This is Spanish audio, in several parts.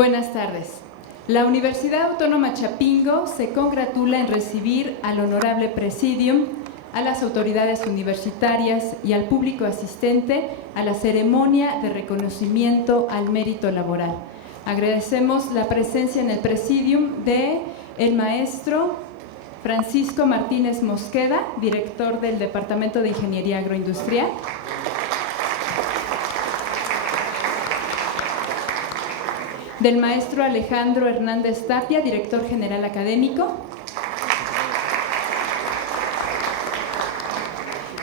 Buenas tardes. La Universidad Autónoma Chapingo se congratula en recibir al Honorable Presidium, a las autoridades universitarias y al público asistente a la ceremonia de reconocimiento al mérito laboral. Agradecemos la presencia en el Presidium de el maestro Francisco Martínez Mosqueda, director del Departamento de Ingeniería Agroindustrial. Del maestro Alejandro Hernández Tapia, director general académico.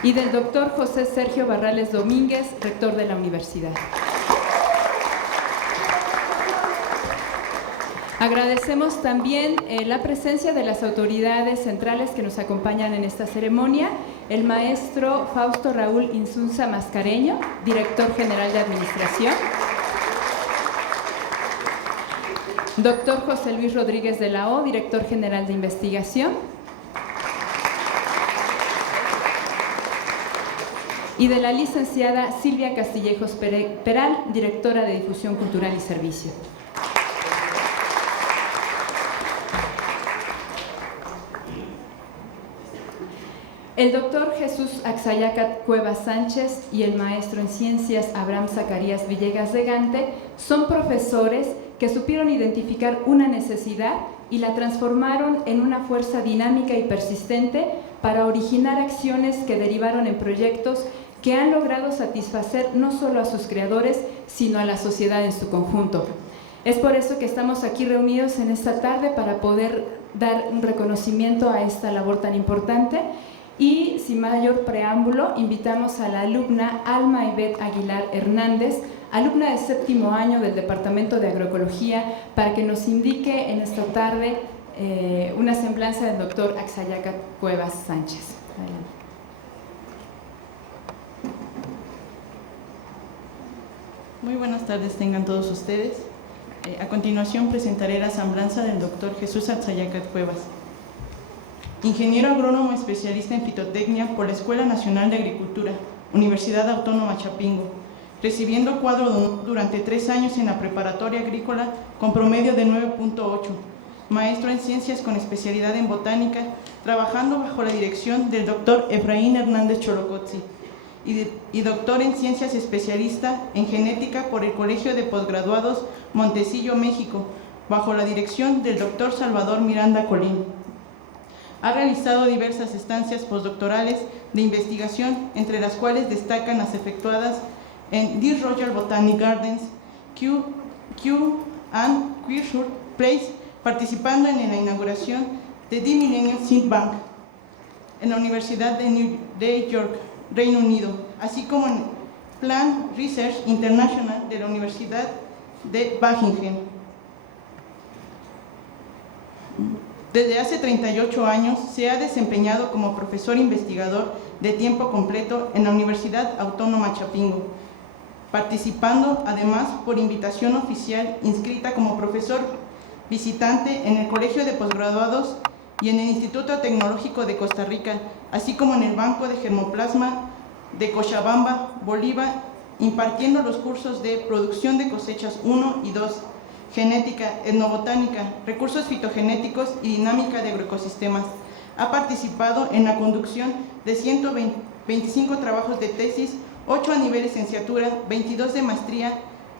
Y del doctor José Sergio Barrales Domínguez, rector de la universidad. Agradecemos también la presencia de las autoridades centrales que nos acompañan en esta ceremonia, el maestro Fausto Raúl Insunza Mascareño, director general de Administración, doctor José Luis Rodríguez de la O, director general de Investigación, y de la licenciada Silvia Castillejos Peral, directora de Difusión Cultural y Servicio. El doctor Jesús Axayacat Cuevas Sánchez y el maestro en ciencias Abraham Zacarías Villegas de Gante son profesores que supieron identificar una necesidad y la transformaron en una fuerza dinámica y persistente para originar acciones que derivaron en proyectos que han logrado satisfacer no solo a sus creadores, sino a la sociedad en su conjunto. Es por eso que estamos aquí reunidos en esta tarde para poder dar un reconocimiento a esta labor tan importante. Y sin mayor preámbulo, invitamos a la alumna Alma Ivette Aguilar Hernández, alumna de 7º año del Departamento de Agroecología, para que nos indique en esta tarde una semblanza del doctor Axayacat Cuevas Sánchez. Adelante. Muy buenas tardes tengan todos ustedes. A continuación presentaré la semblanza del doctor Jesús Axayacat Cuevas. Ingeniero agrónomo especialista en fitotecnia por la Escuela Nacional de Agricultura, Universidad Autónoma Chapingo, recibiendo cuadro de honor durante 3 años en la preparatoria agrícola con promedio de 9.8, maestro en ciencias con especialidad en botánica, trabajando bajo la dirección del doctor Efraín Hernández Chorocotzi, y doctor en ciencias especialista en genética por el Colegio de Posgraduados Montecillo, México, bajo la dirección del doctor Salvador Miranda Colín. Ha realizado diversas estancias postdoctorales de investigación, entre las cuales destacan las efectuadas en The Royal Botanic Gardens, Kew and Queensrÿche Place, participando en la inauguración de The Millennium Seed Bank en la Universidad de York, Reino Unido, así como en Plant Research International de la Universidad de Wageningen. Desde hace 38 años se ha desempeñado como profesor investigador de tiempo completo en la Universidad Autónoma Chapingo, participando además por invitación oficial inscrita como profesor visitante en el Colegio de Posgraduados y en el Instituto Tecnológico de Costa Rica, así como en el Banco de Germoplasma de Cochabamba, Bolívar, impartiendo los cursos de Producción de Cosechas 1 y 2, Genética, Etnobotánica, Recursos Fitogenéticos y Dinámica de Agroecosistemas. Ha participado en la conducción de 125 trabajos de tesis, 8 a nivel licenciatura, 22 de maestría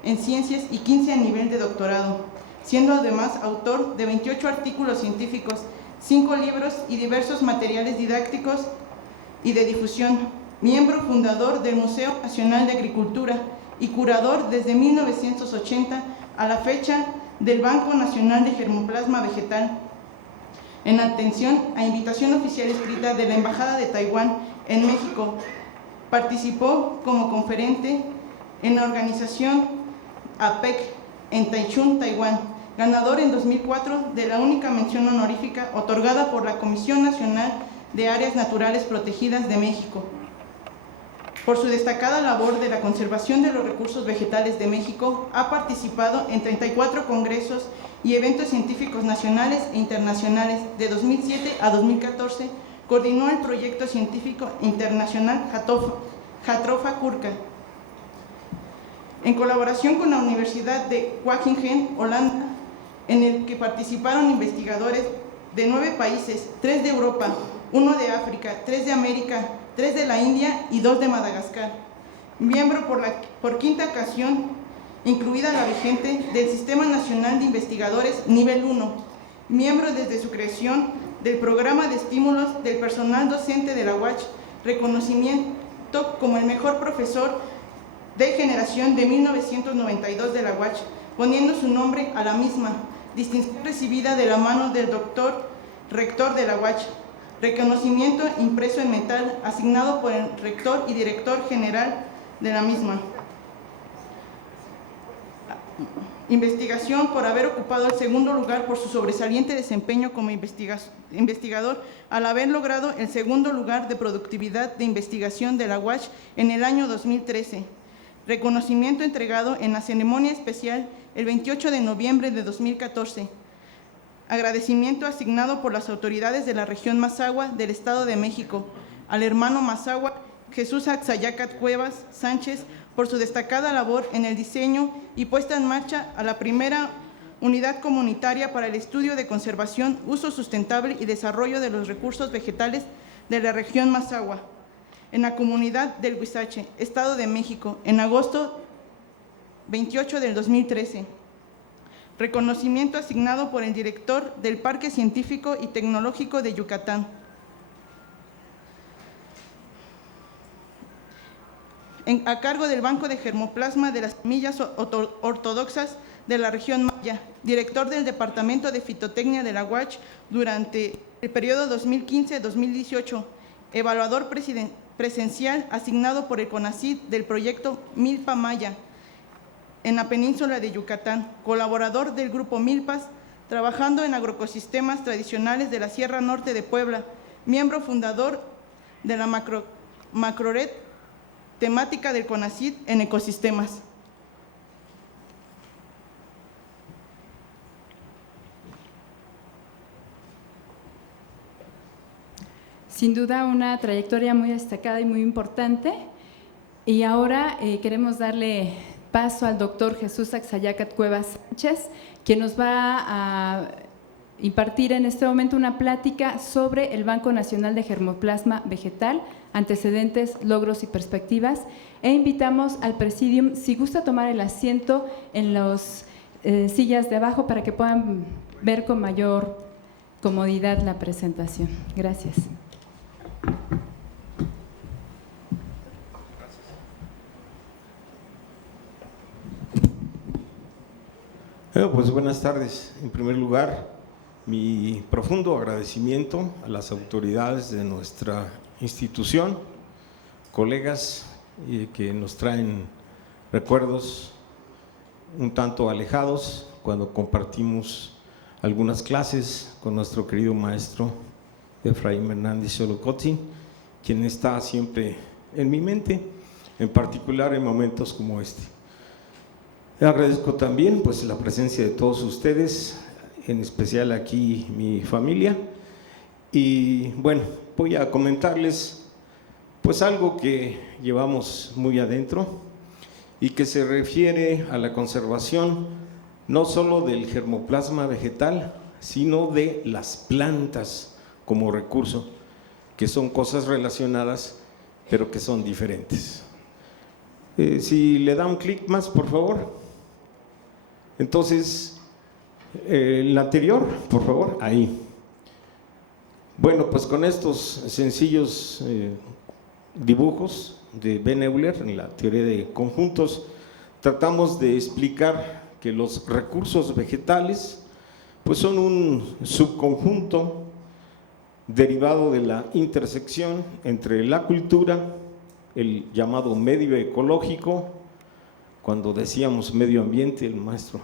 en ciencias y 15 a nivel de doctorado, siendo además autor de 28 artículos científicos, 5 libros y diversos materiales didácticos y de difusión, miembro fundador del Museo Nacional de Agricultura y curador desde 1980 a la fecha del Banco Nacional de Germoplasma Vegetal, en atención a invitación oficial escrita de la Embajada de Taiwán en México. Participó como conferente en la organización APEC en Taichung, Taiwán, ganador en 2004 de la única mención honorífica otorgada por la Comisión Nacional de Áreas Naturales Protegidas de México. Por su destacada labor de la conservación de los recursos vegetales de México, ha participado en 34 congresos y eventos científicos nacionales e internacionales. De 2007 a 2014, coordinó el proyecto científico internacional Jatropha curca. en colaboración con la Universidad de Wageningen, Holanda, en el que participaron investigadores de 9 países, 3 de Europa, 1 de África, 3 de América, 3 de la India y 2 de Madagascar. Miembro por quinta ocasión, incluida la vigente, del Sistema Nacional de Investigadores Nivel 1. Miembro desde su creación del Programa de Estímulos del Personal Docente de la UACH, reconocimiento como el mejor profesor de generación de 1992 de la UACH, poniendo su nombre a la misma, distinción recibida de la mano del doctor rector de la UACH, reconocimiento impreso en metal asignado por el rector y director general de la misma. Investigación por haber ocupado el segundo lugar por su sobresaliente desempeño como investigador, al haber logrado el segundo lugar de productividad de investigación de la UACH en el año 2013. Reconocimiento entregado en la ceremonia especial el 28 de noviembre de 2014. Agradecimiento asignado por las autoridades de la región Mazahua del Estado de México al hermano Mazahua Jesús Axayacat Cuevas Sánchez por su destacada labor en el diseño y puesta en marcha a la primera unidad comunitaria para el estudio de conservación, uso sustentable y desarrollo de los recursos vegetales de la región Mazahua, en la comunidad del Huizache, Estado de México, en agosto 28 del 2013. Reconocimiento asignado por el director del Parque Científico y Tecnológico de Yucatán. A cargo del Banco de Germoplasma de las Semillas Ortodoxas de la región Maya, director del Departamento de Fitotecnia de la UACH durante el periodo 2015-2018, evaluador presencial asignado por el CONACYT del proyecto Milpa Maya en la península de Yucatán, colaborador del Grupo Milpas, trabajando en agroecosistemas tradicionales de la Sierra Norte de Puebla, miembro fundador de la Macrored temática del CONACYT en ecosistemas. Sin duda una trayectoria muy destacada y muy importante. Y ahora queremos darle paso al doctor Jesús Axayacat Cuevas Sánchez, quien nos va a impartir en este momento una plática sobre el Banco Nacional de Germoplasma Vegetal, antecedentes, logros y perspectivas, e invitamos al Presidium, si gusta tomar el asiento en las sillas de abajo para que puedan ver con mayor comodidad la presentación. Gracias. Pues buenas tardes. En primer lugar, mi profundo agradecimiento a las autoridades de nuestra institución, colegas que nos traen recuerdos un tanto alejados cuando compartimos algunas clases con nuestro querido maestro Efraín Hernández Xolocotzi, quien está siempre en mi mente, en particular en momentos como este. Agradezco también pues la presencia de todos ustedes, en especial aquí mi familia, y bueno, voy a comentarles pues algo que llevamos muy adentro y que se refiere a la conservación no solo del germoplasma vegetal, sino de las plantas como recurso, que son cosas relacionadas, pero que son diferentes. Si le da un clic más, por favor. Entonces, el anterior, por favor, ahí. Bueno, pues con estos sencillos dibujos de Ben Euler en la teoría de conjuntos, tratamos de explicar que los recursos vegetales pues son un subconjunto derivado de la intersección entre la cultura, el llamado medio ecológico. Cuando decíamos medio ambiente, el maestro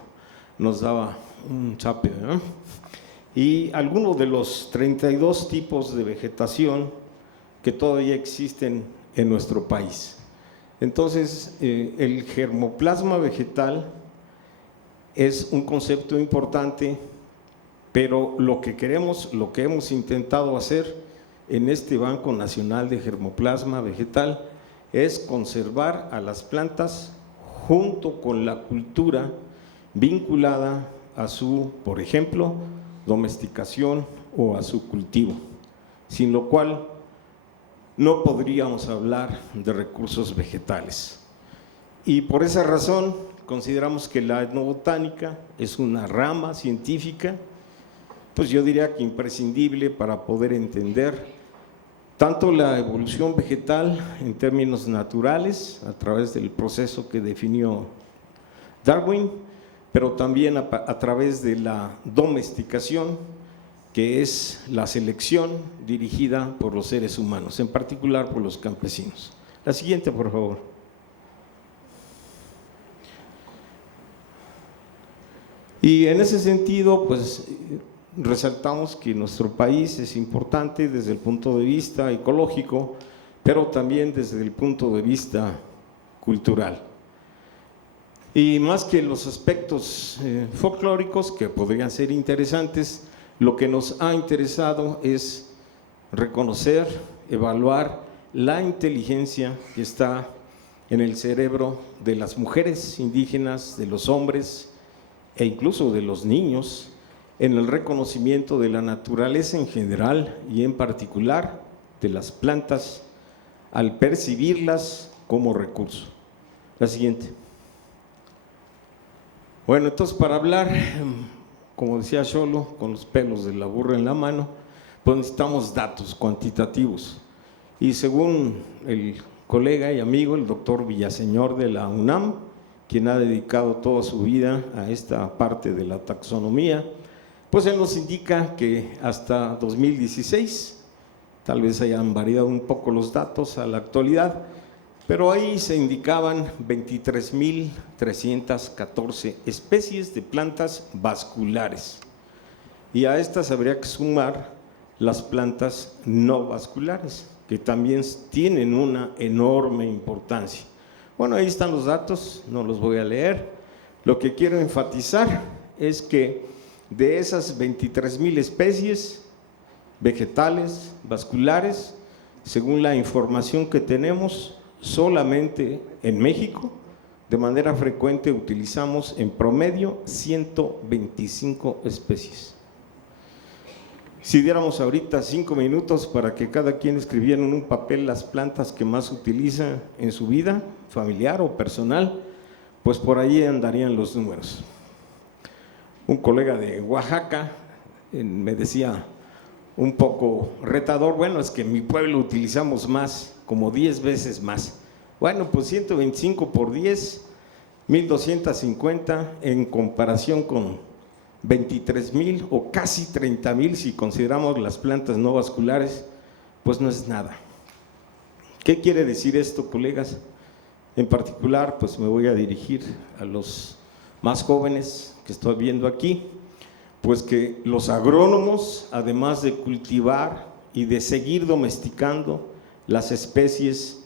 nos daba un chape, ¿no? Y algunos de los 32 tipos de vegetación que todavía existen en nuestro país. Entonces, el germoplasma vegetal es un concepto importante, pero lo que queremos, lo que hemos intentado hacer en este Banco Nacional de Germoplasma Vegetal es conservar a las plantas junto con la cultura vinculada a su, por ejemplo, domesticación o a su cultivo, sin lo cual no podríamos hablar de recursos vegetales. Y por esa razón consideramos que la etnobotánica es una rama científica, pues yo diría que imprescindible para poder entender tanto la evolución vegetal en términos naturales, a través del proceso que definió Darwin, pero también a través de la domesticación, que es la selección dirigida por los seres humanos, en particular por los campesinos. La siguiente, por favor. Y en ese sentido, pues resaltamos que nuestro país es importante desde el punto de vista ecológico, pero también desde el punto de vista cultural. Y más que los aspectos folclóricos, que podrían ser interesantes, lo que nos ha interesado es reconocer, evaluar la inteligencia que está en el cerebro de las mujeres indígenas, de los hombres e incluso de los niños, en el reconocimiento de la naturaleza en general y en particular de las plantas, al percibirlas como recurso. La siguiente. Bueno, entonces para hablar, como decía Xolo, con los pelos de la burra en la mano, pues necesitamos datos cuantitativos. Y según el colega y amigo, el doctor Villaseñor de la UNAM, quien ha dedicado toda su vida a esta parte de la taxonomía, pues él nos indica que hasta 2016, tal vez hayan variado un poco los datos a la actualidad, pero ahí se indicaban 23.314 especies de plantas vasculares. Y a estas habría que sumar las plantas no vasculares, que también tienen una enorme importancia. Bueno, ahí están los datos, no los voy a leer. Lo que quiero enfatizar es que de esas 23.000 especies vegetales, vasculares, según la información que tenemos, solamente en México, de manera frecuente utilizamos en promedio 125 especies. Si diéramos ahorita 5 minutos para que cada quien escribiera en un papel las plantas que más utiliza en su vida familiar o personal, pues por ahí andarían los números. Un colega de Oaxaca me decía un poco retador, bueno, es que en mi pueblo utilizamos más, como 10 veces más. Bueno, pues 125 por 10, 1,250 en comparación con 23.000 o casi 30.000 si consideramos las plantas no vasculares, pues no es nada. ¿Qué quiere decir esto, colegas? En particular, pues me voy a dirigir a los más jóvenes que estoy viendo aquí, pues que los agrónomos, además de cultivar y de seguir domesticando las especies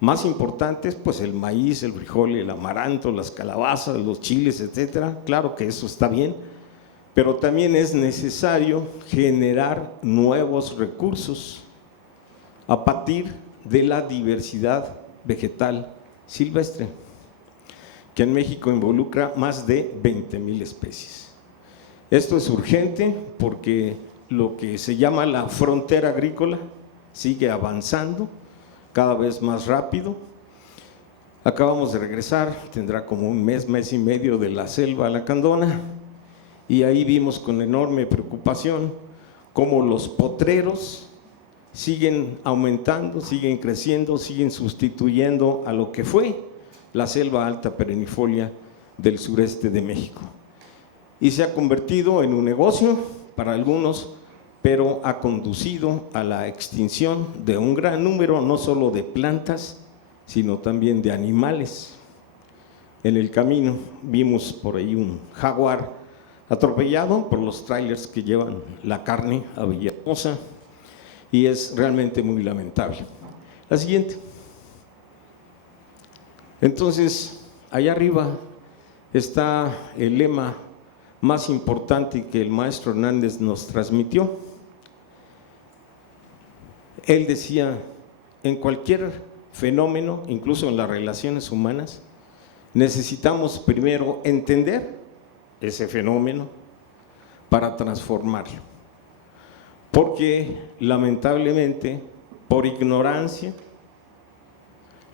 más importantes, pues el maíz, el frijol, el amaranto, las calabazas, los chiles, etcétera, claro que eso está bien, pero también es necesario generar nuevos recursos a partir de la diversidad vegetal silvestre, que en México involucra más de 20.000 especies. Esto es urgente porque lo que se llama la frontera agrícola sigue avanzando cada vez más rápido. Acabamos de regresar, tendrá como un mes, mes y medio de la selva lacandona, y ahí vimos con enorme preocupación cómo los potreros siguen aumentando, siguen creciendo, siguen sustituyendo a lo que fue la selva alta perennifolia del sureste de México. Y se ha convertido en un negocio para algunos, pero ha conducido a la extinción de un gran número, no solo de plantas, sino también de animales. En el camino vimos por ahí un jaguar atropellado por los trailers que llevan la carne a Villahermosa, y es realmente muy lamentable. La siguiente. Entonces, allá arriba está el lema más importante que el maestro Hernández nos transmitió. Él decía, en cualquier fenómeno, incluso en las relaciones humanas, necesitamos primero entender ese fenómeno para transformarlo. Porque lamentablemente, por ignorancia,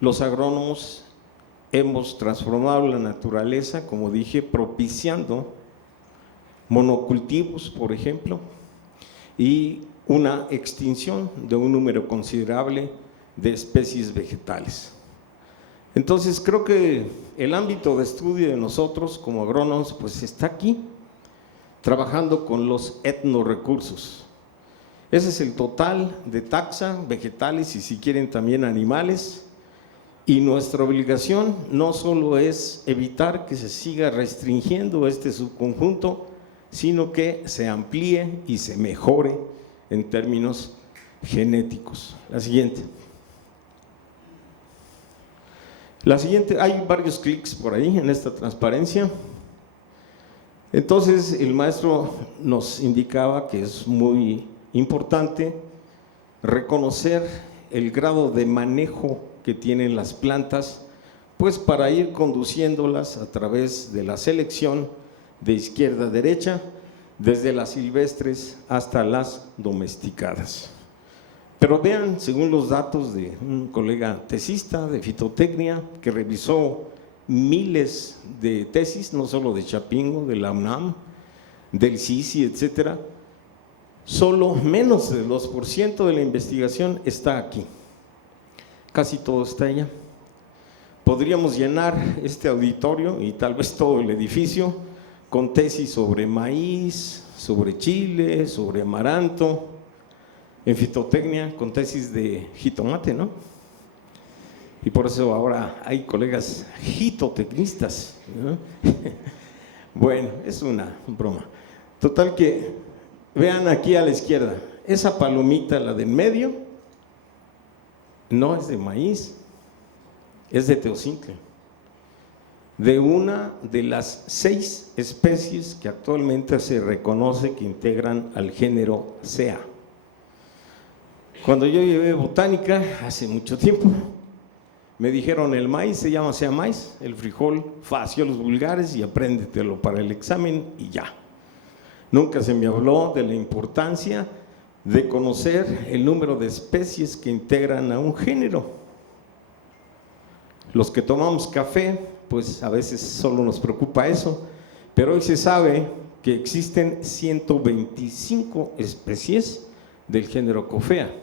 los agrónomos hemos transformado la naturaleza, como dije, propiciando monocultivos, por ejemplo, y una extinción de un número considerable de especies vegetales. Entonces, creo que el ámbito de estudio de nosotros como agrónomos pues está aquí, trabajando con los etnorrecursos. Ese es el total de taxa, vegetales y si quieren también animales, y nuestra obligación no solo es evitar que se siga restringiendo este subconjunto, sino que se amplíe y se mejore en términos genéticos. La siguiente, hay varios clics por ahí en esta transparencia. Entonces el maestro nos indicaba que es muy importante reconocer el grado de manejo que tienen las plantas, pues para ir conduciéndolas a través de la selección de izquierda a derecha, desde las silvestres hasta las domesticadas. Pero vean, según los datos de un colega tesista de fitotecnia que revisó miles de tesis, no solo de Chapingo, de la UNAM, del CICI, etcétera, solo menos del 2% de la investigación está aquí. Casi todo está allá. Podríamos llenar este auditorio y tal vez todo el edificio con tesis sobre maíz, sobre chile, sobre amaranto, en fitotecnia con tesis de jitomate, ¿no? Y por eso ahora hay colegas fitotecnistas, ¿no? Bueno, es una broma. Total que, vean aquí a la izquierda, esa palomita, la del medio, no es de maíz, es de teocintle, de una de las 6 especies que actualmente se reconoce que integran al género Sea. Cuando yo llevé botánica, hace mucho tiempo, me dijeron el maíz se llama Sea maíz, el frijol Phaseolus vulgaris y apréndetelo para el examen y ya. Nunca se me habló de la importancia de conocer el número de especies que integran a un género. Los que tomamos café, pues a veces solo nos preocupa eso, pero hoy se sabe que existen 125 especies del género Coffea.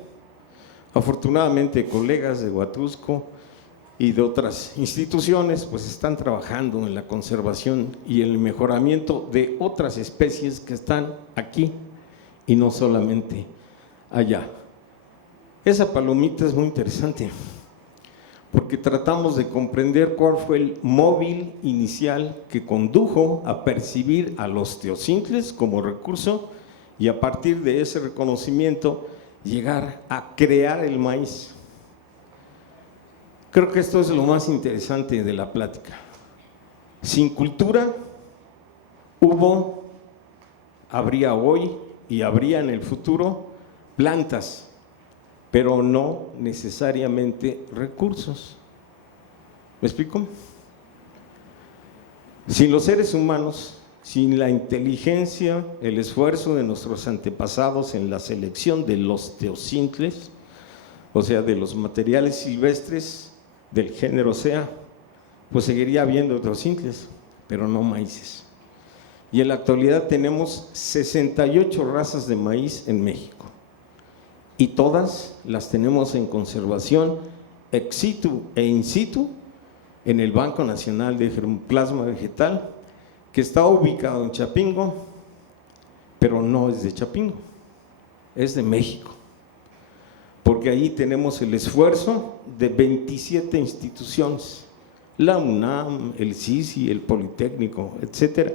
Afortunadamente, colegas de Huatusco y de otras instituciones pues están trabajando en la conservación y el mejoramiento de otras especies que están aquí y no solamente allá. Esa palomita es muy interesante porque tratamos de comprender cuál fue el móvil inicial que condujo a percibir a los teocintles como recurso y a partir de ese reconocimiento llegar a crear el maíz. Creo que esto es lo más interesante de la plática. Sin cultura habría hoy y habría en el futuro plantas, pero no necesariamente recursos. ¿Me explico? Sin los seres humanos, sin la inteligencia, el esfuerzo de nuestros antepasados en la selección de los teocintles, o sea, de los materiales silvestres del género Sea, pues seguiría habiendo teocintles, pero no maíces. Y en la actualidad tenemos 68 razas de maíz en México y todas las tenemos en conservación ex situ e in situ en el Banco Nacional de Germoplasma Vegetal, que está ubicado en Chapingo, pero no es de Chapingo, es de México, porque ahí tenemos el esfuerzo de 27 instituciones, la UNAM, el CICI, el Politécnico, etcétera.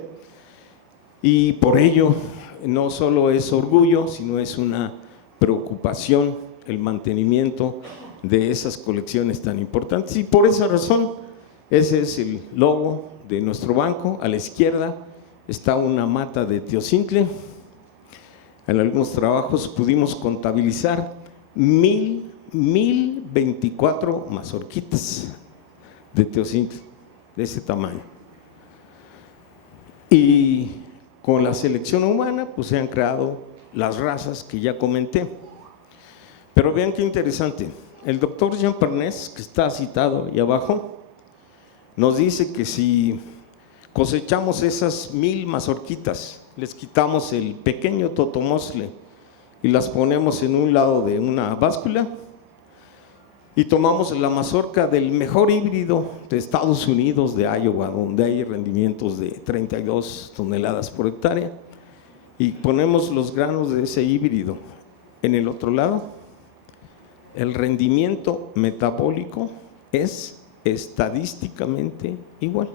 Y por ello no solo es orgullo, sino es una preocupación el mantenimiento de esas colecciones tan importantes. Y por esa razón, ese es el logo de nuestro banco. A la izquierda está una mata de teocintle. En algunos trabajos pudimos contabilizar 1024 mazorquitas de teocintle. de ese tamaño. Y con la selección humana, pues se han creado las razas que ya comenté. Pero vean qué interesante, el doctor Jean Pernes, que está citado ahí abajo, nos dice que si cosechamos esas 1000 mazorquitas, les quitamos el pequeño totomostle y las ponemos en un lado de una báscula y tomamos la mazorca del mejor híbrido de Estados Unidos, de Iowa, donde hay rendimientos de 32 toneladas por hectárea, y ponemos los granos de ese híbrido en el otro lado, el rendimiento metabólico es estadísticamente igual.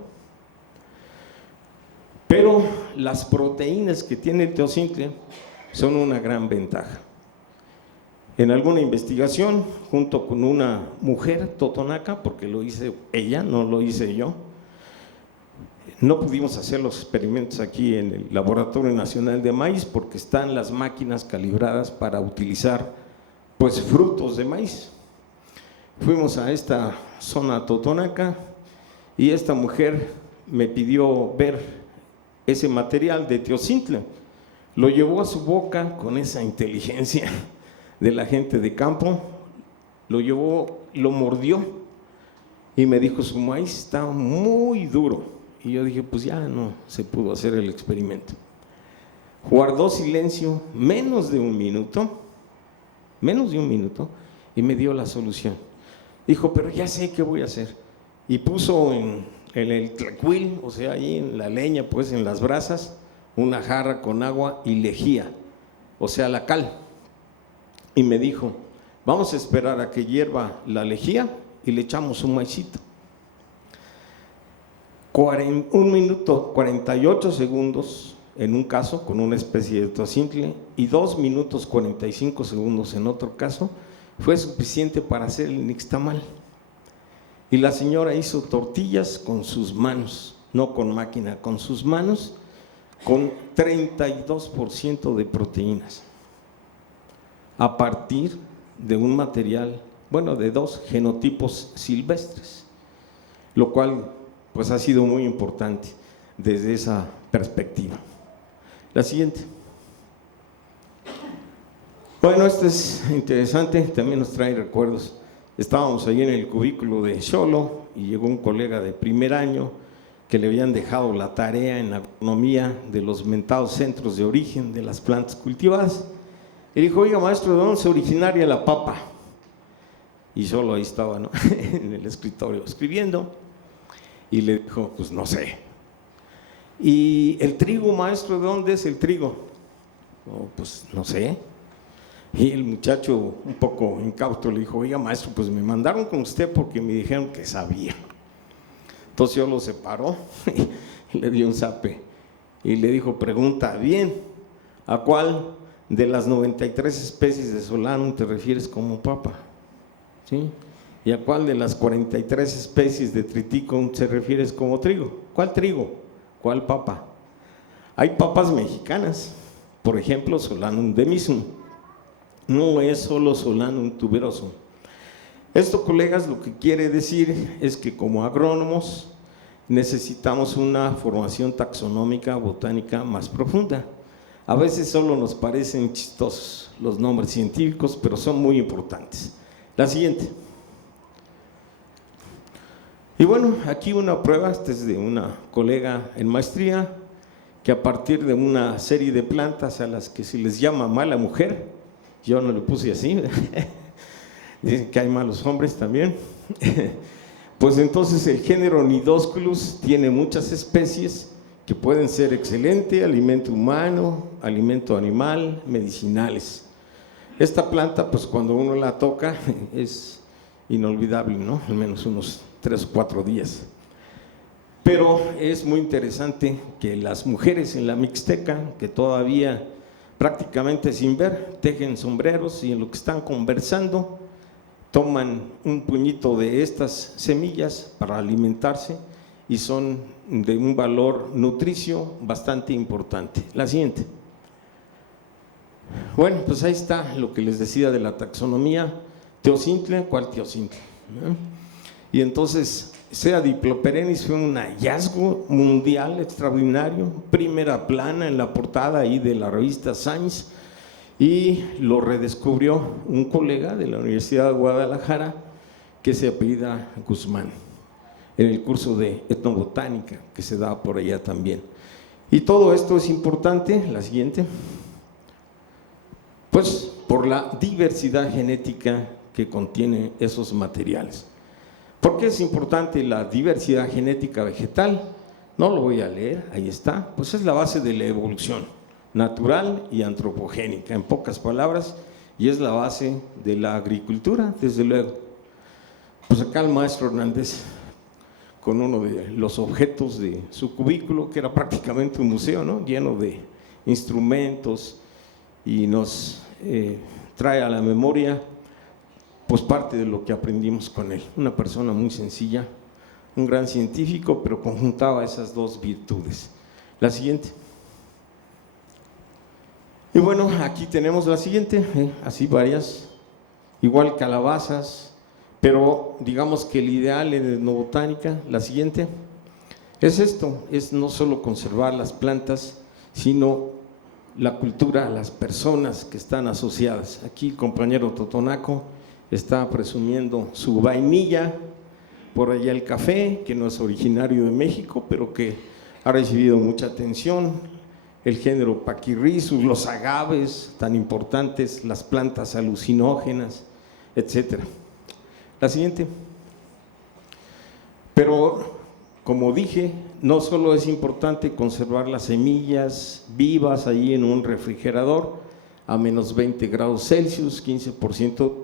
Pero las proteínas que tiene el teocintle son una gran ventaja. En alguna investigación, junto con una mujer totonaca, porque lo hice ella, no lo hice yo, no pudimos hacer los experimentos aquí en el Laboratorio Nacional de Maíz porque están las máquinas calibradas para utilizar pues frutos de maíz. Fuimos a esta zona totonaca y esta mujer me pidió ver ese material de teocintle. Lo llevó a su boca con esa inteligencia de la gente de campo, lo llevó, lo mordió y me dijo: su maíz está muy duro. Y yo dije: pues ya no se pudo hacer el experimento. Guardó silencio menos de un minuto y me dio la solución. Dijo: pero ya sé qué voy a hacer. Y puso en el tlacuil, o sea, ahí en la leña, pues en las brasas, una jarra con agua y lejía, o sea, la cal. Y me dijo: vamos a esperar a que hierva la lejía y le echamos un maicito. 1 minuto 48 segundos en un caso con una especie de teocintle y 2 minutos 45 segundos en otro caso fue suficiente para hacer el nixtamal. Y la señora hizo tortillas con sus manos, no con máquina, con sus manos, con 32% de proteínas, a partir de un material, bueno, de 2 genotipos silvestres, lo cual pues ha sido muy importante desde esa perspectiva. La siguiente. Bueno, esto es interesante, también nos trae recuerdos. Estábamos ahí en el cubículo de Xolo y llegó un colega de primer año que le habían dejado la tarea en agronomía de los mentados centros de origen de las plantas cultivadas. Y dijo: oiga, maestro, ¿de dónde es originaria la papa? Y Xolo ahí estaba, ¿no? en el escritorio escribiendo, y le dijo: pues no sé. ¿Y el trigo, maestro, de dónde es el trigo? Oh, pues no sé. Y el muchacho, un poco incauto, le dijo: oiga, maestro, pues me mandaron con usted porque me dijeron que sabía. Entonces yo lo separó y le dio un zape y le dijo: pregunta bien, ¿a cuál de las 93 especies de solanum te refieres como papa? ¿Sí? ¿Y a cuál de las 43 especies de triticum te refieres como trigo? ¿Cuál trigo? ¿Cuál papa? Hay papas mexicanas, por ejemplo, Solanum demissum. No es solo Solanum tuberosum. Esto, colegas, lo que quiere decir es que como agrónomos necesitamos una formación taxonómica, botánica más profunda. A veces solo nos parecen chistosos los nombres científicos, pero son muy importantes. La siguiente. Y bueno, aquí una prueba, esta es de una colega en maestría, que a partir de una serie de plantas a las que se les llama mala mujer, yo no le puse así, dicen que hay malos hombres también, pues entonces el género Nidosculus tiene muchas especies que pueden ser excelente alimento humano, alimento animal, medicinales. Esta planta, pues cuando uno la toca es inolvidable, ¿no? Al menos unos 3 o 4 días. Pero es muy interesante que las mujeres en la Mixteca, que todavía prácticamente sin ver, tejen sombreros y en lo que están conversando, toman un puñito de estas semillas para alimentarse y son de un valor nutricio bastante importante. La siguiente. Bueno, pues ahí está lo que les decía de la taxonomía. Teocintle, ¿cuál teocintle? ¿No? Y entonces, sea diploperennis fue un hallazgo mundial extraordinario, primera plana en la portada ahí de la revista Science, y lo redescubrió un colega de la Universidad de Guadalajara que se apellida Guzmán, en el curso de etnobotánica que se da por allá también. Y todo esto es importante, la siguiente, pues por la diversidad genética que contiene esos materiales. ¿Por qué es importante la diversidad genética vegetal? No lo voy a leer, ahí está, pues es la base de la evolución natural y antropogénica, en pocas palabras, y es la base de la agricultura, desde luego. Pues acá el maestro Hernández, con uno de los objetos de su cubículo, que era prácticamente un museo, ¿no?, lleno de instrumentos, y nos trae a la memoria pues parte de lo que aprendimos con él. Una persona muy sencilla, un gran científico, pero conjuntaba esas dos virtudes. La siguiente. Y bueno, aquí tenemos la siguiente, así varias, igual calabazas, pero digamos que el ideal en etnobotánica, la siguiente, es esto, es no solo conservar las plantas, sino la cultura, las personas que están asociadas. Aquí el compañero Totonaco está presumiendo su vainilla, por allá el café, que no es originario de México, pero que ha recibido mucha atención, el género Pachyrrhizus, los agaves tan importantes, las plantas alucinógenas, etcétera. La siguiente. Pero, como dije, no solo es importante conservar las semillas vivas ahí en un refrigerador a menos 20 grados Celsius, 15%.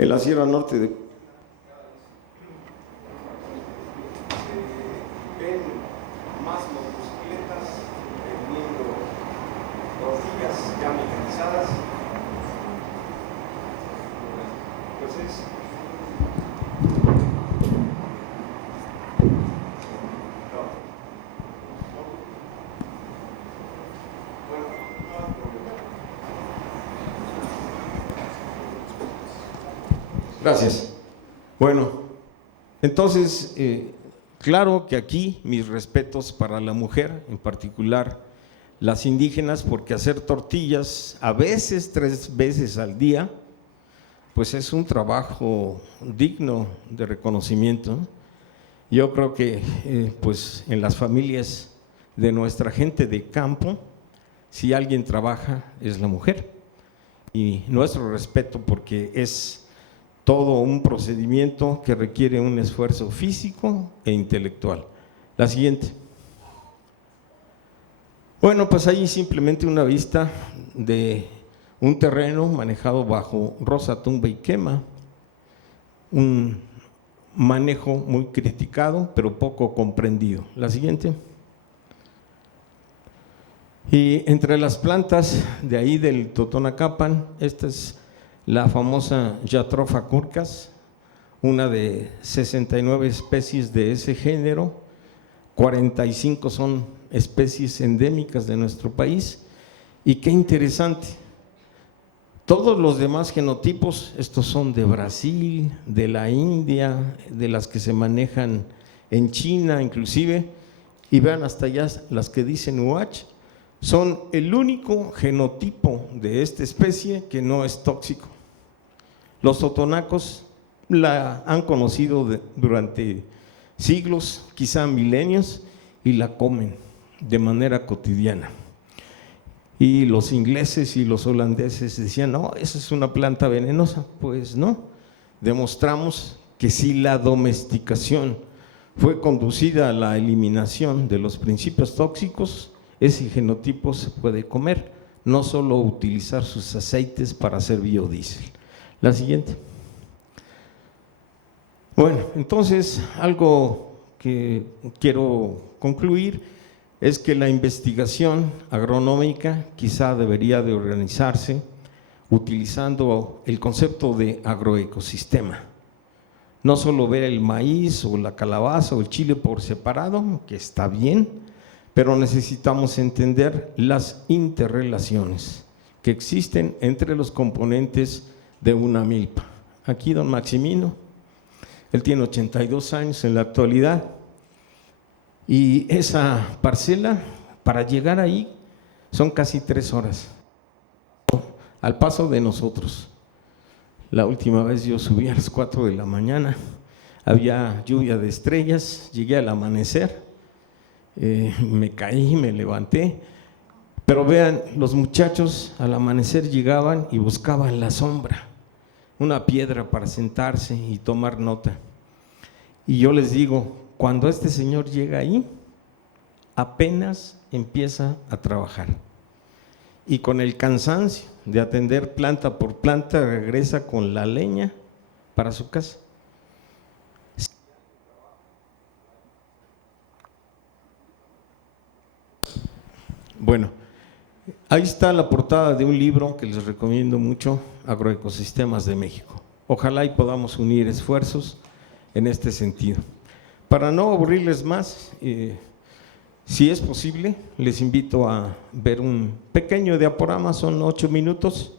En la Sierra Norte de ven más motocicletas vendiendo tortillas ya mecanizadas. Entonces, gracias. Bueno, entonces, claro que aquí mis respetos para la mujer, en particular las indígenas, porque hacer tortillas a veces 3 veces al día, pues es un trabajo digno de reconocimiento. Yo creo que pues en las familias de nuestra gente de campo, si alguien trabaja es la mujer, y nuestro respeto porque es todo un procedimiento que requiere un esfuerzo físico e intelectual. La siguiente. Bueno, pues ahí simplemente una vista de un terreno manejado bajo rosa, tumba y quema, un manejo muy criticado, pero poco comprendido. La siguiente. Y entre las plantas de ahí del Totonacapan, esta es la famosa Jatropha curcas, una de 69 especies de ese género, 45 son especies endémicas de nuestro país, y qué interesante, todos los demás genotipos, estos son de Brasil, de la India, de las que se manejan en China inclusive, y vean hasta allá las que dicen UH, son el único genotipo de esta especie que no es tóxico. Los totonacos la han conocido durante siglos, quizá milenios, y la comen de manera cotidiana. Y los ingleses y los holandeses decían, no, esa es una planta venenosa. Pues no, demostramos que si la domesticación fue conducida a la eliminación de los principios tóxicos, ese genotipo se puede comer, no solo utilizar sus aceites para hacer biodiesel. La siguiente. Bueno, entonces algo que quiero concluir, es que la investigación agronómica quizá debería de organizarse utilizando el concepto de agroecosistema. No solo ver el maíz o la calabaza o el chile por separado, que está bien, pero necesitamos entender las interrelaciones que existen entre los componentes de una milpa. Aquí don Maximino, él tiene 82 años en la actualidad, y esa parcela, para llegar ahí, son casi 3 horas, al paso de nosotros. La última vez yo subí a las 4 de la mañana, había lluvia de estrellas, llegué al amanecer, me caí, me levanté, pero vean, los muchachos al amanecer llegaban y buscaban la sombra, una piedra para sentarse y tomar nota. Y yo les digo, cuando este señor llega ahí, apenas empieza a trabajar. Y con el cansancio de atender planta por planta, regresa con la leña para su casa. Bueno, ahí está la portada de un libro que les recomiendo mucho, Agroecosistemas de México. Ojalá y podamos unir esfuerzos en este sentido. Para no aburrirles más, si es posible, les invito a ver un pequeño diaporama, son 8 minutos,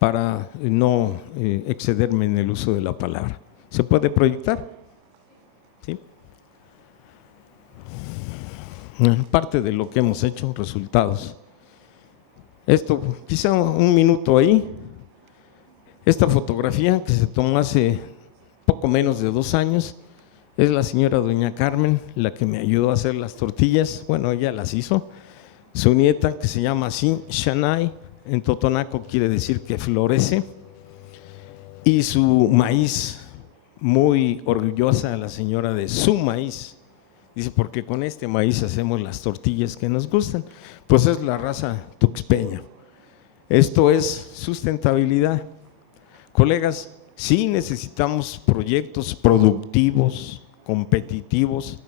para no excederme en el uso de la palabra. ¿Se puede proyectar? ¿Sí? Parte de lo que hemos hecho, resultados. Esto, quizá un minuto ahí. Esta fotografía que se tomó hace poco menos de 2 años, es la señora doña Carmen, la que me ayudó a hacer las tortillas. Bueno, ella las hizo. Su nieta, que se llama así, Shanay, en totonaco quiere decir que florece. Y su maíz, muy orgullosa la señora de su maíz. Dice, porque con este maíz hacemos las tortillas que nos gustan. Pues es la raza tuxpeña. Esto es sustentabilidad. Colegas, sí necesitamos proyectos productivos, competitivos,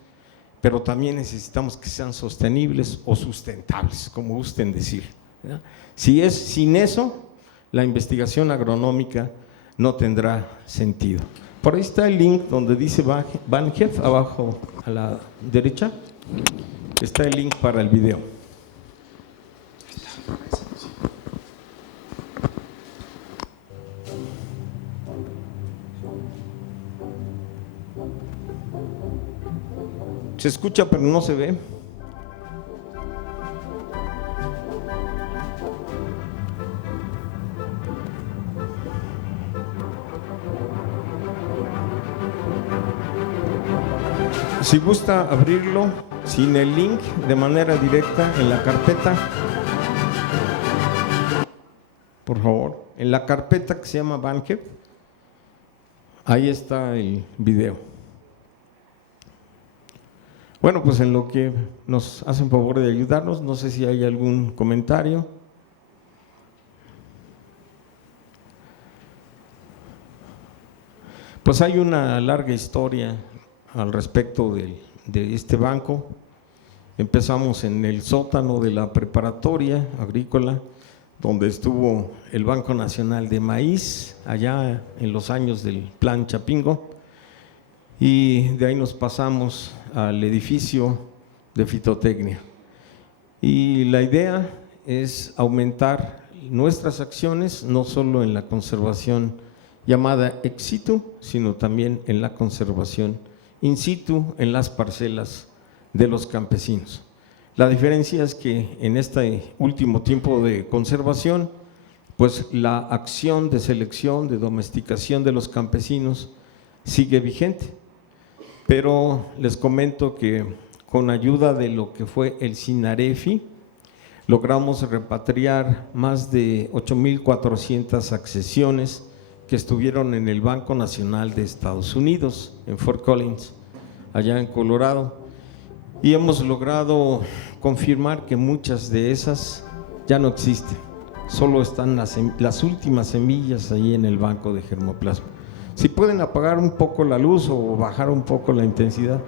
pero también necesitamos que sean sostenibles o sustentables, como gusten decir, ¿verdad? Sin eso, la investigación agronómica no tendrá sentido. Por ahí está el link donde dice BANGEF, abajo a la derecha, está el link para el video. Se escucha pero no se ve. Si gusta abrirlo sin el link, de manera directa en la carpeta, por favor, en la carpeta que se llama BANGEF, ahí está el video. Bueno, pues en lo que nos hacen favor de ayudarnos, no sé si hay algún comentario. Pues hay una larga historia al respecto de este banco. Empezamos en el sótano de la preparatoria agrícola, donde estuvo el Banco Nacional de Maíz, allá en los años del Plan Chapingo, y de ahí nos pasamos al edificio de fitotecnia. Y la idea es aumentar nuestras acciones, no solo en la conservación llamada ex situ, sino también en la conservación in situ en las parcelas de los campesinos. La diferencia es que en este último tiempo de conservación, pues la acción de selección, de domesticación de los campesinos sigue vigente. Pero les comento que con ayuda de lo que fue el SINAREFI, logramos repatriar más de 8,400 accesiones que estuvieron en el Banco Nacional de Estados Unidos, en Fort Collins, allá en Colorado, y hemos logrado confirmar que muchas de esas ya no existen, solo están las últimas semillas ahí en el banco de germoplasma. Si pueden apagar un poco la luz o bajar un poco la intensidad.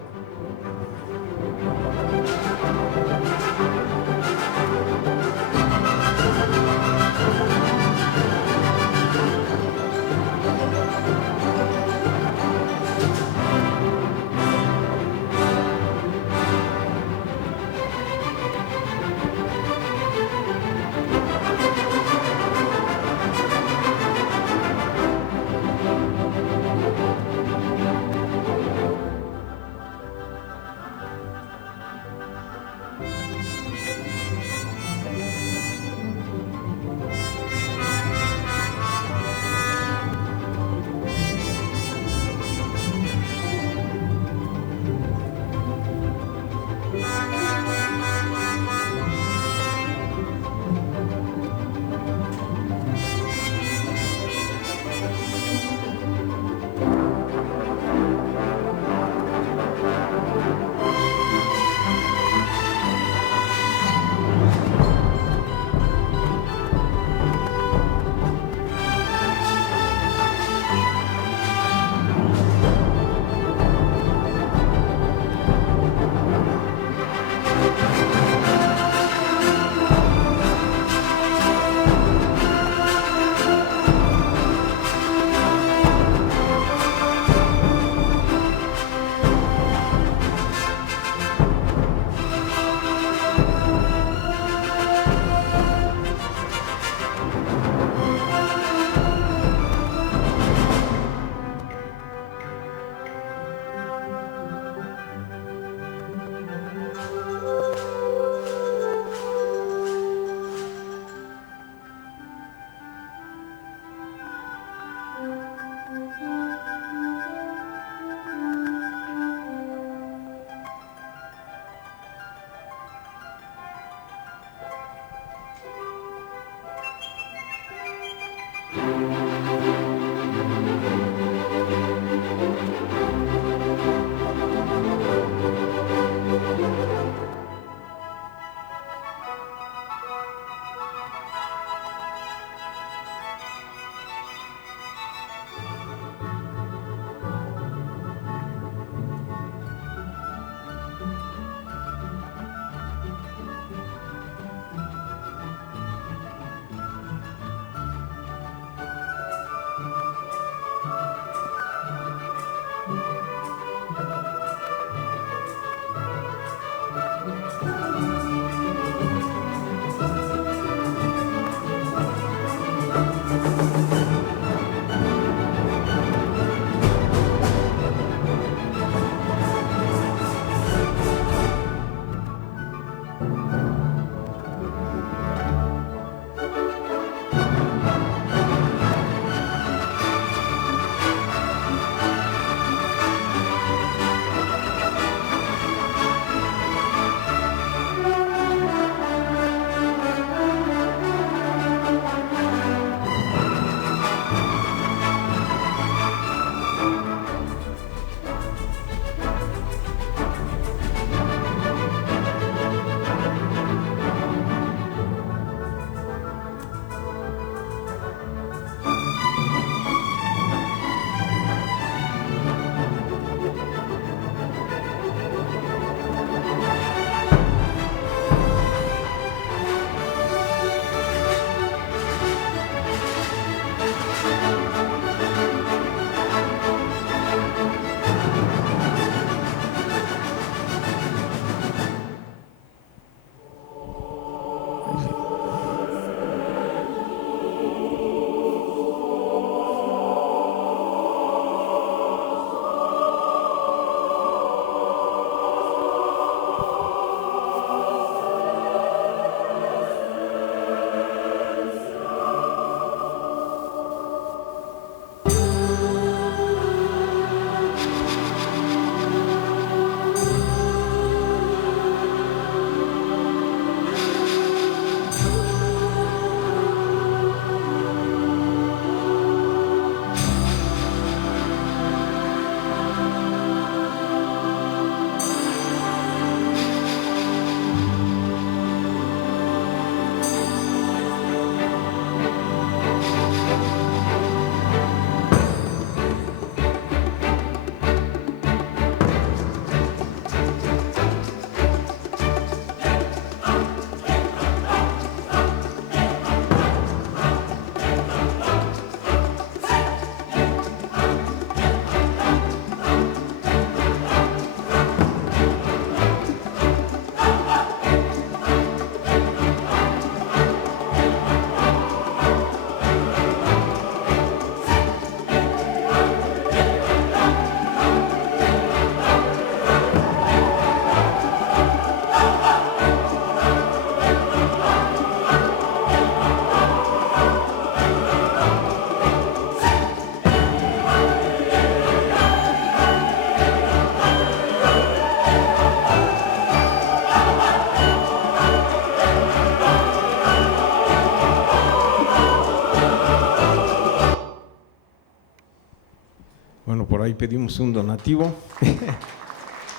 Bueno, por ahí pedimos un donativo,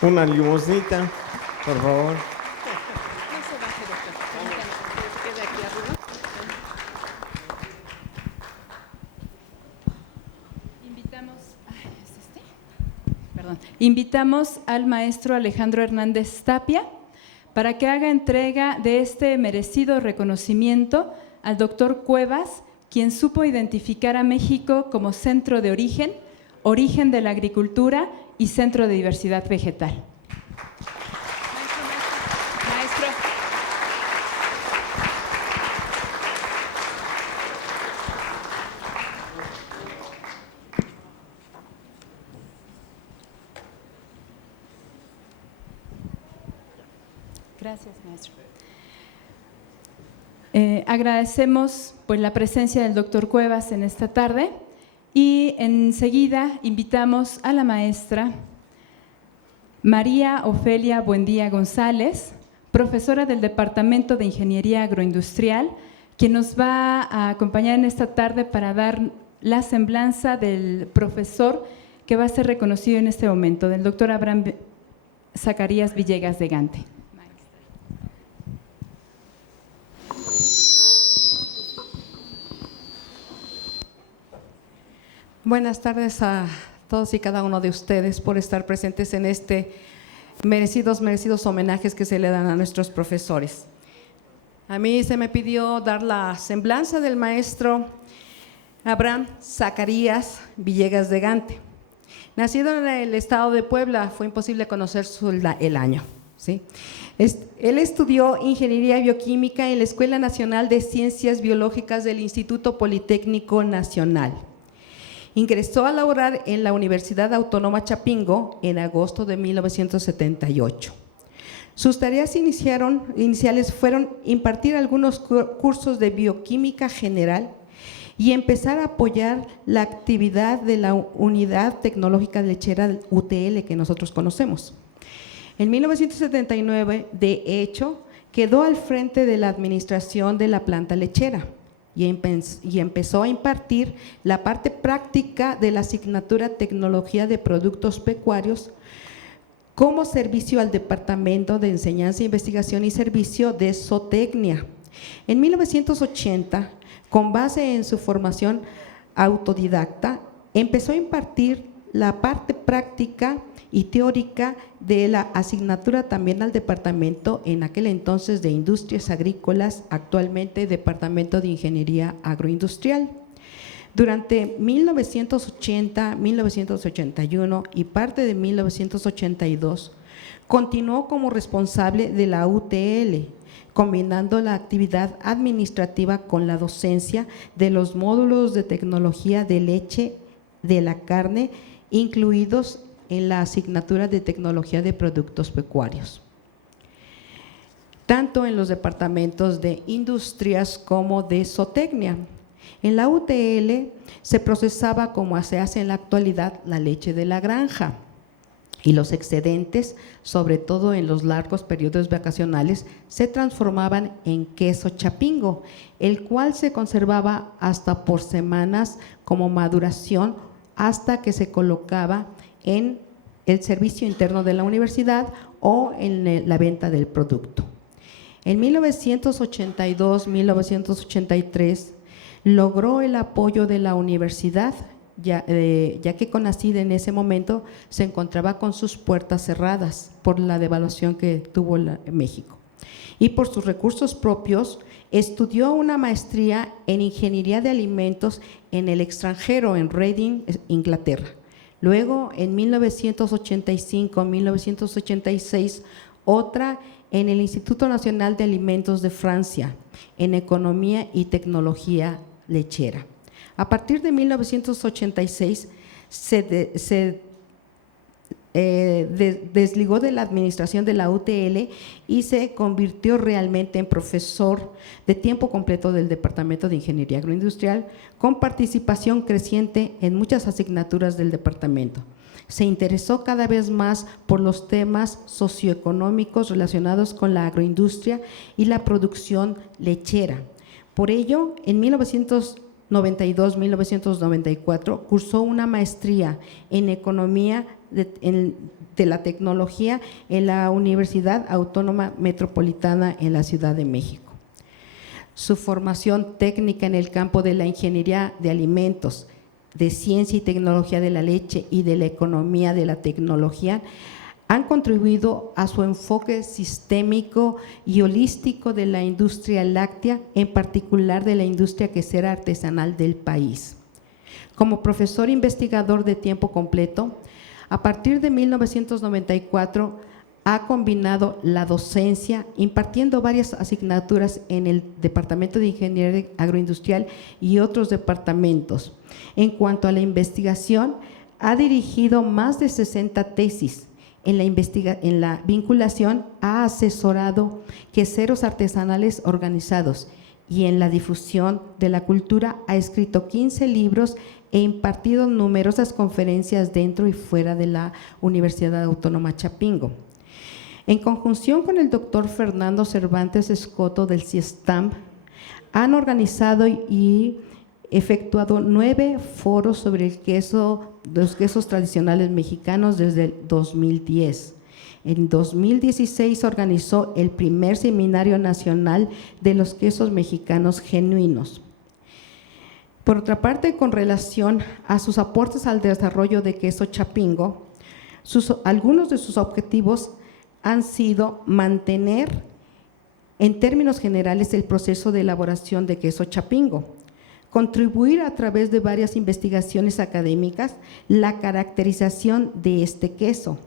una limosnita, por favor. Invitamos al maestro Alejandro Hernández Tapia para que haga entrega de este merecido reconocimiento al doctor Cuevas, quien supo identificar a México como centro de origen, origen de la agricultura y centro de diversidad vegetal. Maestro. Gracias, maestro. Agradecemos pues, la presencia del doctor Cuevas en esta tarde y enseguida invitamos a la maestra María Ofelia Buendía González, profesora del Departamento de Ingeniería Agroindustrial, quien nos va a acompañar en esta tarde para dar la semblanza del profesor que va a ser reconocido en este momento, del doctor Abraham Zacarías Villegas de Gante. Buenas tardes a todos y cada uno de ustedes por estar presentes en este merecidos homenajes que se le dan a nuestros profesores. A mí se me pidió dar la semblanza del maestro Abraham Zacarías Villegas de Gante. Nacido en el estado de Puebla, fue imposible conocer el año, ¿sí? Él estudió Ingeniería Bioquímica en la Escuela Nacional de Ciencias Biológicas del Instituto Politécnico Nacional. Ingresó a laborar en la Universidad Autónoma Chapingo en agosto de 1978. Sus tareas iniciales fueron impartir algunos cursos de bioquímica general y empezar a apoyar la actividad de la Unidad Tecnológica Lechera UTL que nosotros conocemos. En 1979, de hecho, quedó al frente de la administración de la planta lechera y empezó a impartir la parte práctica de la asignatura Tecnología de Productos Pecuarios como servicio al Departamento de Enseñanza, Investigación y Servicio de Zootecnia. En 1980, con base en su formación autodidacta, empezó a impartir la parte práctica y teórica de la asignatura también al departamento en aquel entonces de Industrias Agrícolas, actualmente Departamento de Ingeniería Agroindustrial. Durante 1980, 1981 y parte de 1982, continuó como responsable de la UTL, combinando la actividad administrativa con la docencia de los módulos de tecnología de leche, de la carne, incluidos en la asignatura de Tecnología de Productos Pecuarios, tanto en los departamentos de Industrias como de Zootecnia. En la UTL se procesaba, como se hace en la actualidad, la leche de la granja y los excedentes, sobre todo en los largos periodos vacacionales, se transformaban en queso chapingo, el cual se conservaba hasta por semanas como maduración hasta que se colocaba en el servicio interno de la universidad o en la venta del producto. En 1982-1983 logró el apoyo de la universidad, ya que CONACYT en ese momento se encontraba con sus puertas cerradas por la devaluación que tuvo México. Y por sus recursos propios estudió una maestría en Ingeniería de Alimentos en el extranjero, en Reading, Inglaterra. Luego, en 1985-1986, otra en el Instituto Nacional de Alimentos de Francia, en Economía y Tecnología Lechera. A partir de 1986, se desligó de la administración de la UTL y se convirtió realmente en profesor de tiempo completo del Departamento de Ingeniería Agroindustrial, con participación creciente en muchas asignaturas del departamento. Se interesó cada vez más por los temas socioeconómicos relacionados con la agroindustria y la producción lechera. Por ello, en 1992-1994, cursó una maestría en Economía de la Tecnología en la Universidad Autónoma Metropolitana en la Ciudad de México. Su formación técnica en el campo de la ingeniería de alimentos, de ciencia y tecnología de la leche y de la economía de la tecnología han contribuido a su enfoque sistémico y holístico de la industria láctea, en particular de la industria quesera artesanal del país. Como profesor investigador de tiempo completo, a partir de 1994 ha combinado la docencia, impartiendo varias asignaturas en el Departamento de Ingeniería Agroindustrial y otros departamentos. En cuanto a la investigación, ha dirigido más de 60 tesis. En la vinculación ha asesorado queseros artesanales organizados y en la difusión de la cultura ha escrito 15 libros e impartido numerosas conferencias dentro y fuera de la Universidad Autónoma Chapingo. En conjunción con el doctor Fernando Cervantes Escoto del CIESTAM, han organizado y efectuado 9 foros sobre el queso, los quesos tradicionales mexicanos desde el 2010. En 2016 organizó el primer Seminario Nacional de los Quesos Mexicanos Genuinos. Por otra parte, con relación a sus aportes al desarrollo de queso Chapingo, algunos de sus objetivos han sido mantener, en términos generales, el proceso de elaboración de queso Chapingo, contribuir a través de varias investigaciones académicas la caracterización de este queso,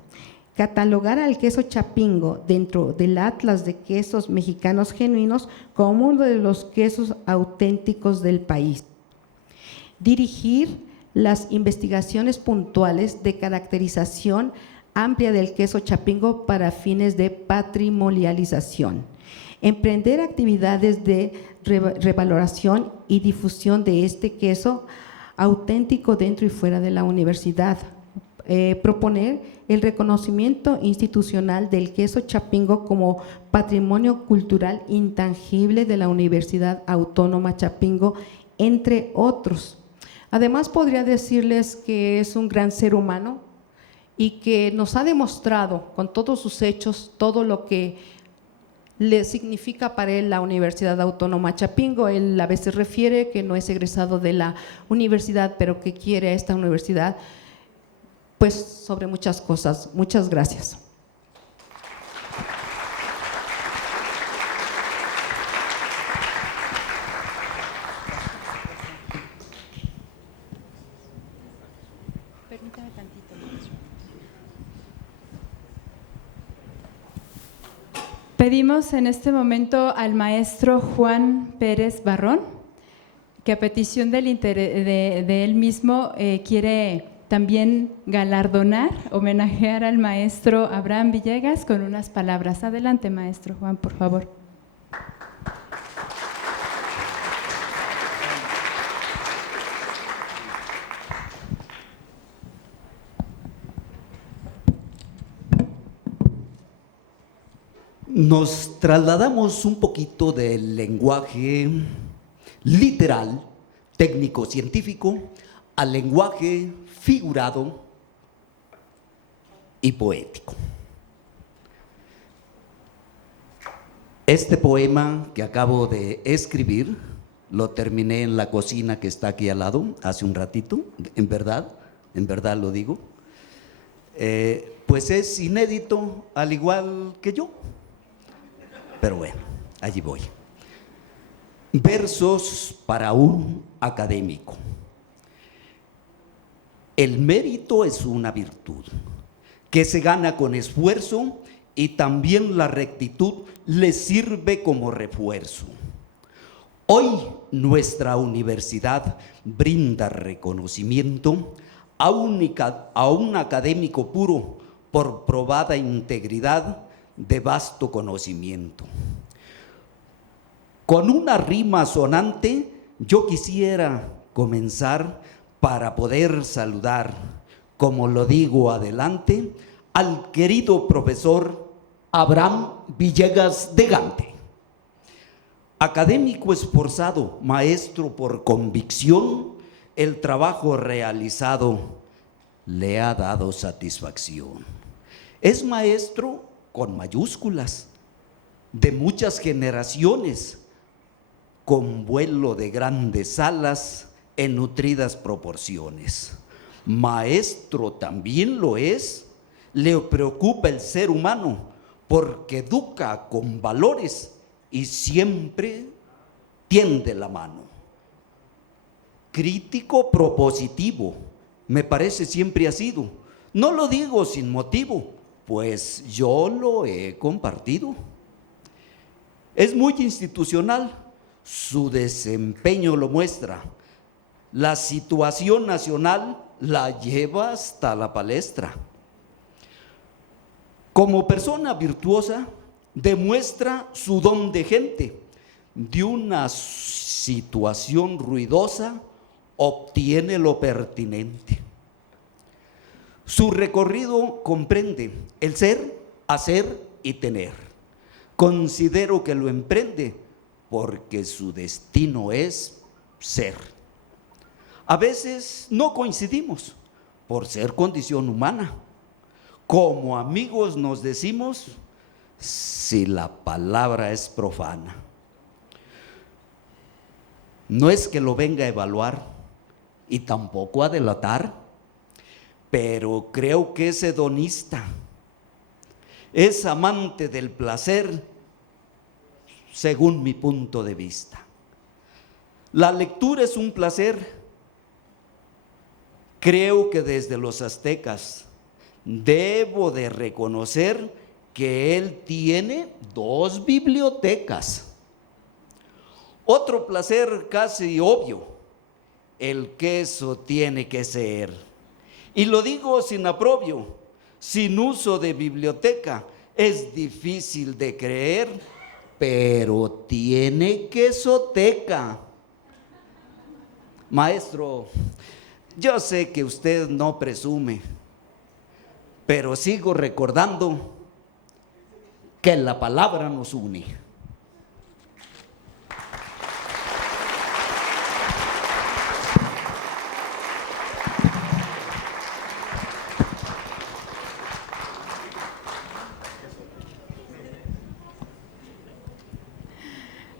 catalogar al queso Chapingo dentro del Atlas de Quesos Mexicanos Genuinos como uno de los quesos auténticos del país, dirigir las investigaciones puntuales de caracterización amplia del queso Chapingo para fines de patrimonialización, emprender actividades de revaloración y difusión de este queso auténtico dentro y fuera de la universidad, proponer el reconocimiento institucional del queso Chapingo como patrimonio cultural intangible de la Universidad Autónoma Chapingo, entre otros. Además, podría decirles que es un gran ser humano y que nos ha demostrado con todos sus hechos todo lo que le significa para él la Universidad Autónoma Chapingo. Él a veces refiere que no es egresado de la universidad, pero que quiere a esta universidad, pues sobre muchas cosas. Muchas gracias. Permítame tantito. Pedimos en este momento al maestro Juan Pérez Barrón, que a petición de él mismo quiere también galardonar, homenajear al maestro Abraham Villegas con unas palabras. Adelante, maestro Juan, por favor. Nos trasladamos un poquito del lenguaje literal, técnico-científico, al lenguaje figurado y poético. Este poema que acabo de escribir lo terminé en la cocina que está aquí al lado hace un ratito, en verdad lo digo. Pues es inédito, al igual que yo. Pero bueno, allí voy. Versos para un académico. El mérito es una virtud que se gana con esfuerzo y también la rectitud le sirve como refuerzo. Hoy nuestra universidad brinda reconocimiento a un académico puro por probada integridad de vasto conocimiento. Con una rima sonante yo quisiera comenzar para poder saludar, como lo digo adelante, al querido profesor Abraham Villegas de Gante. Académico esforzado, maestro por convicción, el trabajo realizado le ha dado satisfacción. Es maestro con mayúsculas, de muchas generaciones, con vuelo de grandes alas en nutridas proporciones. Maestro también lo es, le preocupa el ser humano, porque educa con valores y siempre tiende la mano. Crítico propositivo, me parece siempre ha sido. No lo digo sin motivo, pues yo lo he compartido. Es muy institucional, su desempeño lo muestra. La situación nacional la lleva hasta la palestra. Como persona virtuosa, demuestra su don de gente. De una situación ruidosa, obtiene lo pertinente. Su recorrido comprende el ser, hacer y tener. Considero que lo emprende porque su destino es ser. A veces no coincidimos por ser condición humana. Como amigos nos decimos si la palabra es profana. No es que lo venga a evaluar y tampoco a delatar, pero creo que es hedonista, es amante del placer, según mi punto de vista. La lectura es un placer. Creo que desde los aztecas debo de reconocer que él tiene 2 bibliotecas. Otro placer casi obvio, el queso tiene que ser. Y lo digo sin aprobio, sin uso de biblioteca, es difícil de creer, pero tiene quesoteca. Maestro, yo sé que usted no presume, pero sigo recordando que la palabra nos une.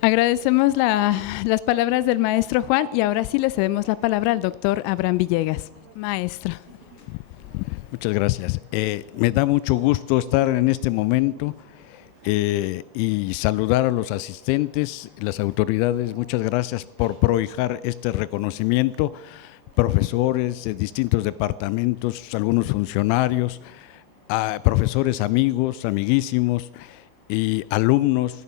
Agradecemos las palabras del maestro Juan y ahora sí le cedemos la palabra al doctor Abraham Villegas. Maestro. Muchas gracias. Me da mucho gusto estar en este momento y saludar a los asistentes, las autoridades. Muchas gracias por prohijar este reconocimiento, profesores de distintos departamentos, algunos funcionarios, profesores amigos, amiguísimos y alumnos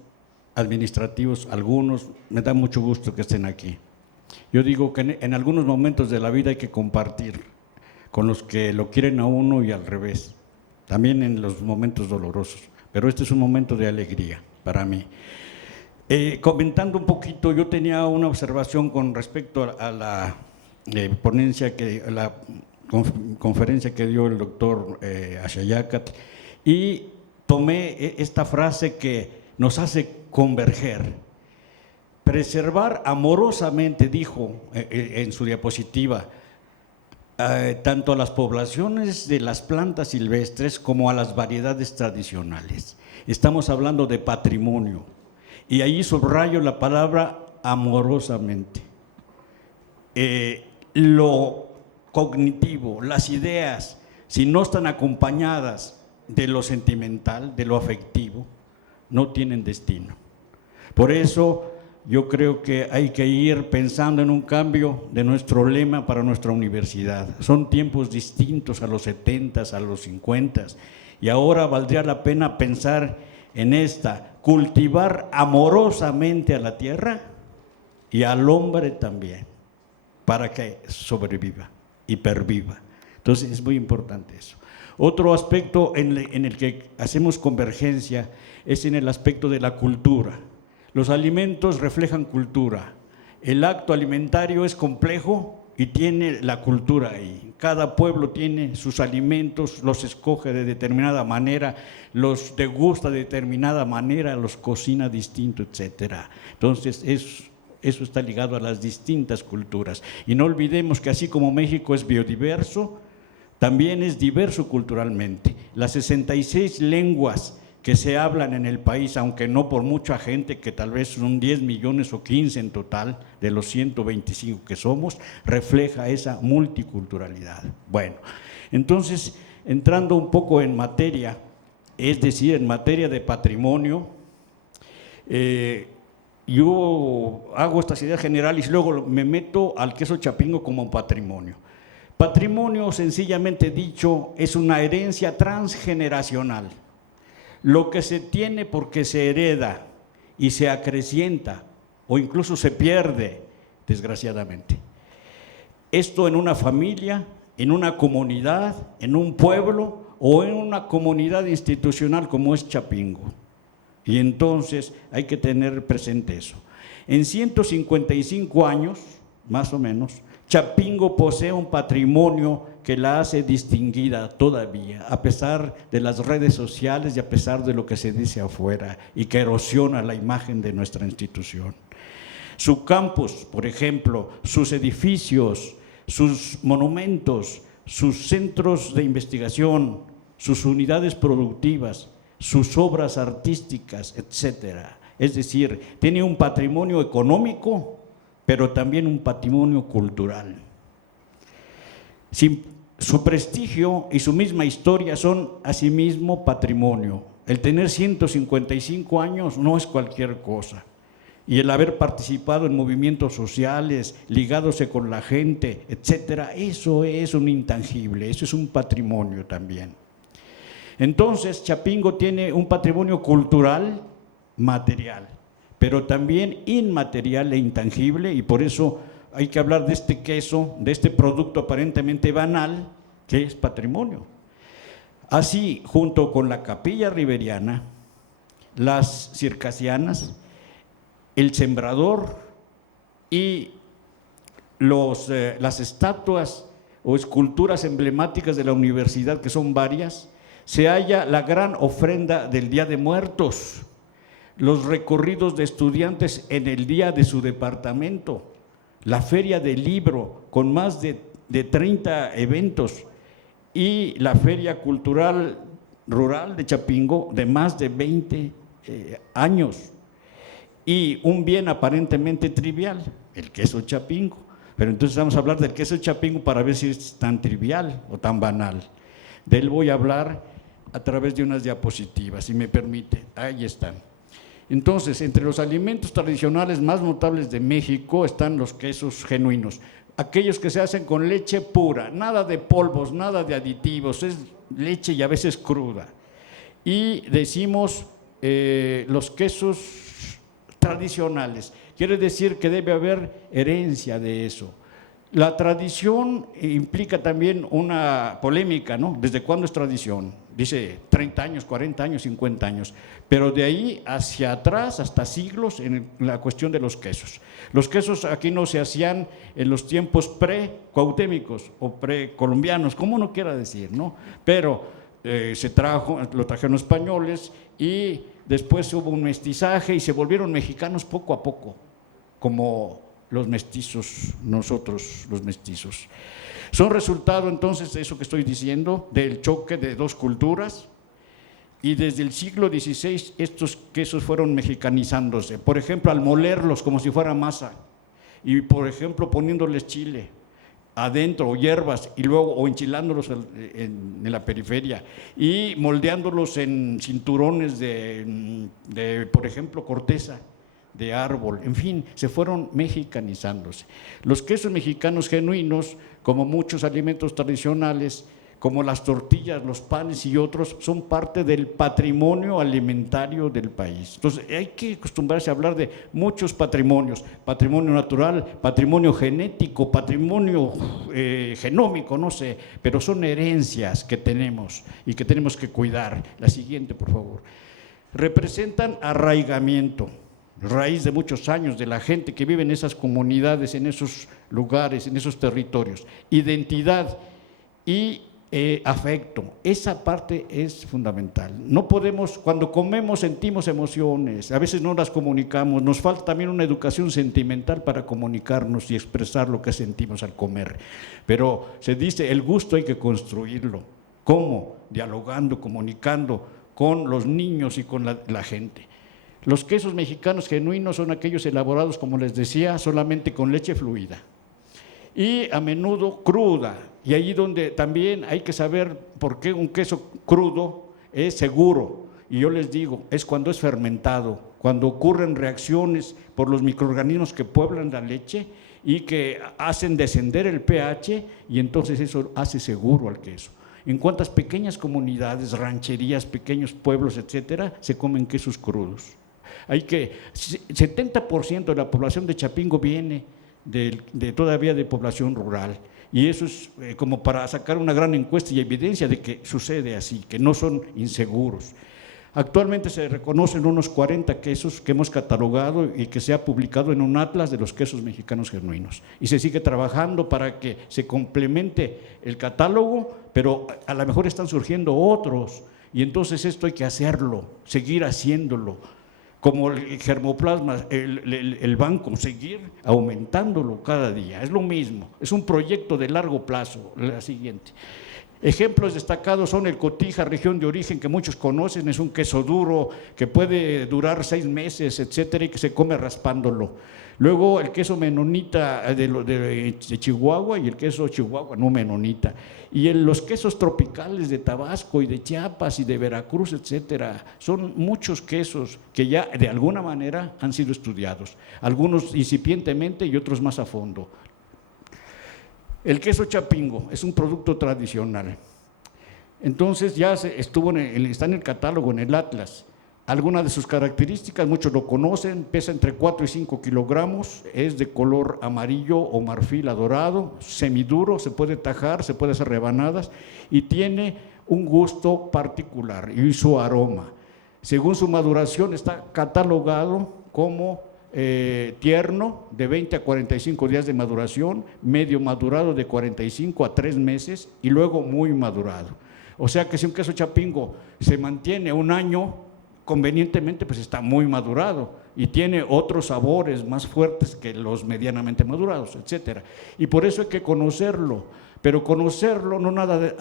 administrativos, algunos. Me da mucho gusto que estén aquí. Yo digo que en algunos momentos de la vida hay que compartir con los que lo quieren a uno y al revés, también en los momentos dolorosos, pero este es un momento de alegría para mí. Comentando un poquito, yo tenía una observación con respecto a la ponencia, la conferencia que dio el doctor Axayácatl, y tomé esta frase que nos hace converger. Preservar amorosamente, dijo en su diapositiva, tanto a las poblaciones de las plantas silvestres como a las variedades tradicionales. Estamos hablando de patrimonio y ahí subrayo la palabra amorosamente. Lo cognitivo, las ideas, si no están acompañadas de lo sentimental, de lo afectivo, no tienen destino. Por eso yo creo que hay que ir pensando en un cambio de nuestro lema para nuestra universidad. Son tiempos distintos a los 70s, a los 50s, y ahora valdría la pena pensar en cultivar amorosamente a la tierra y al hombre también, para que sobreviva y perviva. Entonces es muy importante eso. Otro aspecto en el que hacemos convergencia es en el aspecto de la cultura. Los alimentos reflejan cultura. El acto alimentario es complejo y tiene la cultura ahí. cada pueblo tiene sus alimentos, los escoge de determinada manera, los degusta de determinada manera, los cocina distinto, etcétera. Entonces, eso está ligado a las distintas culturas. Y no olvidemos que así como México es biodiverso, también es diverso culturalmente. Las 66 lenguas que se hablan en el país, aunque no por mucha gente, que tal vez son 10 millones o 15 en total, de los 125 que somos, refleja esa multiculturalidad. Bueno, entonces, entrando un poco en materia, es decir, en materia de patrimonio, yo hago estas ideas generales y luego me meto al queso Chapingo como patrimonio. Patrimonio, sencillamente dicho, es una herencia transgeneracional. Lo que se tiene porque se hereda y se acrecienta o incluso se pierde, desgraciadamente. Esto en una familia, en una comunidad, en un pueblo o en una comunidad institucional como es Chapingo. Y entonces hay que tener presente eso. En 155 años, más o menos, Chapingo posee un patrimonio que la hace distinguida todavía, a pesar de las redes sociales y a pesar de lo que se dice afuera y que erosiona la imagen de nuestra institución. Su campus, por ejemplo, sus edificios, sus monumentos, sus centros de investigación, sus unidades productivas, sus obras artísticas, etcétera. Es decir, tiene un patrimonio económico, pero también un patrimonio cultural. Su prestigio y su misma historia son asimismo patrimonio. El tener 155 años no es cualquier cosa. Y el haber participado en movimientos sociales, ligándose con la gente, etcétera, eso es un intangible, eso es un patrimonio también. Entonces, Chapingo tiene un patrimonio cultural, material, pero también inmaterial e intangible, y por eso hay que hablar de este queso, de este producto aparentemente banal, que es patrimonio. Así, junto con la capilla riberiana, las circasianas, el sembrador y las estatuas o esculturas emblemáticas de la universidad, que son varias, se halla la gran ofrenda del Día de Muertos, los recorridos de estudiantes en el día de su departamento, la feria del libro con más de 30 eventos y la feria cultural rural de Chapingo de más de 20 años y un bien aparentemente trivial, el queso Chapingo. Pero entonces vamos a hablar del queso Chapingo para ver si es tan trivial o tan banal. De él voy a hablar a través de unas diapositivas, si me permite. Ahí están. Entonces, entre los alimentos tradicionales más notables de México están los quesos genuinos, aquellos que se hacen con leche pura, nada de polvos, nada de aditivos, es leche y a veces cruda. Y decimos los quesos tradicionales, quiere decir que debe haber herencia de eso. La tradición implica también una polémica, ¿no? ¿Desde cuándo es tradición? Dice 30 años, 40 años, 50 años, pero de ahí hacia atrás, hasta siglos, en la cuestión de los quesos. Los quesos aquí no se hacían en los tiempos pre-cuauhtémicos o pre-colombianos, como uno quiera decir, ¿no? Pero lo trajeron españoles y después hubo un mestizaje y se volvieron mexicanos poco a poco, como los mestizos, nosotros los mestizos. Son resultado entonces de eso que estoy diciendo, del choque de dos culturas, y desde el siglo XVI estos quesos fueron mexicanizándose, por ejemplo al molerlos como si fuera masa, y por ejemplo poniéndoles chile adentro o hierbas, y luego o enchilándolos en la periferia, y moldeándolos en cinturones de por ejemplo corteza de árbol, en fin, se fueron mexicanizándose. Los quesos mexicanos genuinos, como muchos alimentos tradicionales, como las tortillas, los panes y otros, son parte del patrimonio alimentario del país. Entonces hay que acostumbrarse a hablar de muchos patrimonios: patrimonio natural, patrimonio genético, patrimonio genómico, no sé, pero son herencias que tenemos y que tenemos que cuidar. La siguiente, por favor. Representan arraigamiento, raíz de muchos años de la gente que vive en esas comunidades, en esos lugares, en esos territorios. Identidad, y afecto. Esa parte es fundamental. No podemos, cuando comemos sentimos emociones, a veces no las comunicamos, nos falta también una educación sentimental para comunicarnos y expresar lo que sentimos al comer. Pero se dice, el gusto hay que construirlo. ¿Cómo? Dialogando, comunicando con los niños y con la gente. Los quesos mexicanos genuinos son aquellos elaborados, como les decía, solamente con leche fluida y a menudo cruda. Y ahí donde también hay que saber por qué un queso crudo es seguro. Y yo les digo, es cuando es fermentado, cuando ocurren reacciones por los microorganismos que pueblan la leche y que hacen descender el pH, y entonces eso hace seguro al queso. En cuántas pequeñas comunidades, rancherías, pequeños pueblos, etcétera, se comen quesos crudos. Hay que 70% de la población de Chapingo viene todavía de población rural, y eso es como para sacar una gran encuesta y evidencia de que sucede así, que no son inseguros. Actualmente se reconocen unos 40 quesos que hemos catalogado y que se ha publicado en un atlas de los quesos mexicanos genuinos, y se sigue trabajando para que se complemente el catálogo, pero a lo mejor están surgiendo otros, y entonces esto hay que hacerlo, seguir haciéndolo, como el germoplasma, el banco, seguir aumentándolo cada día. Es lo mismo, es un proyecto de largo plazo. La siguiente. Ejemplos destacados son el Cotija, región de origen, que muchos conocen, es un queso duro que puede durar 6 meses, etcétera, y que se come raspándolo. Luego el queso menonita de Chihuahua y el queso Chihuahua, no menonita. Y los quesos tropicales de Tabasco y de Chiapas y de Veracruz, etcétera. Son muchos quesos que ya de alguna manera han sido estudiados, algunos incipientemente y otros más a fondo. El queso Chapingo es un producto tradicional. Entonces ya está en el catálogo, en el atlas. Algunas de sus características, muchos lo conocen, pesa entre 4 y 5 kilogramos, es de color amarillo o marfil a dorado, semiduro, se puede tajar, se puede hacer rebanadas y tiene un gusto particular y su aroma. Según su maduración está catalogado como tierno, de 20 a 45 días de maduración, medio madurado de 45 a 3 meses y luego muy madurado. O sea que si un queso Chapingo se mantiene un año, convenientemente pues está muy madurado y tiene otros sabores más fuertes que los medianamente madurados, etcétera. Y por eso hay que conocerlo, pero conocerlo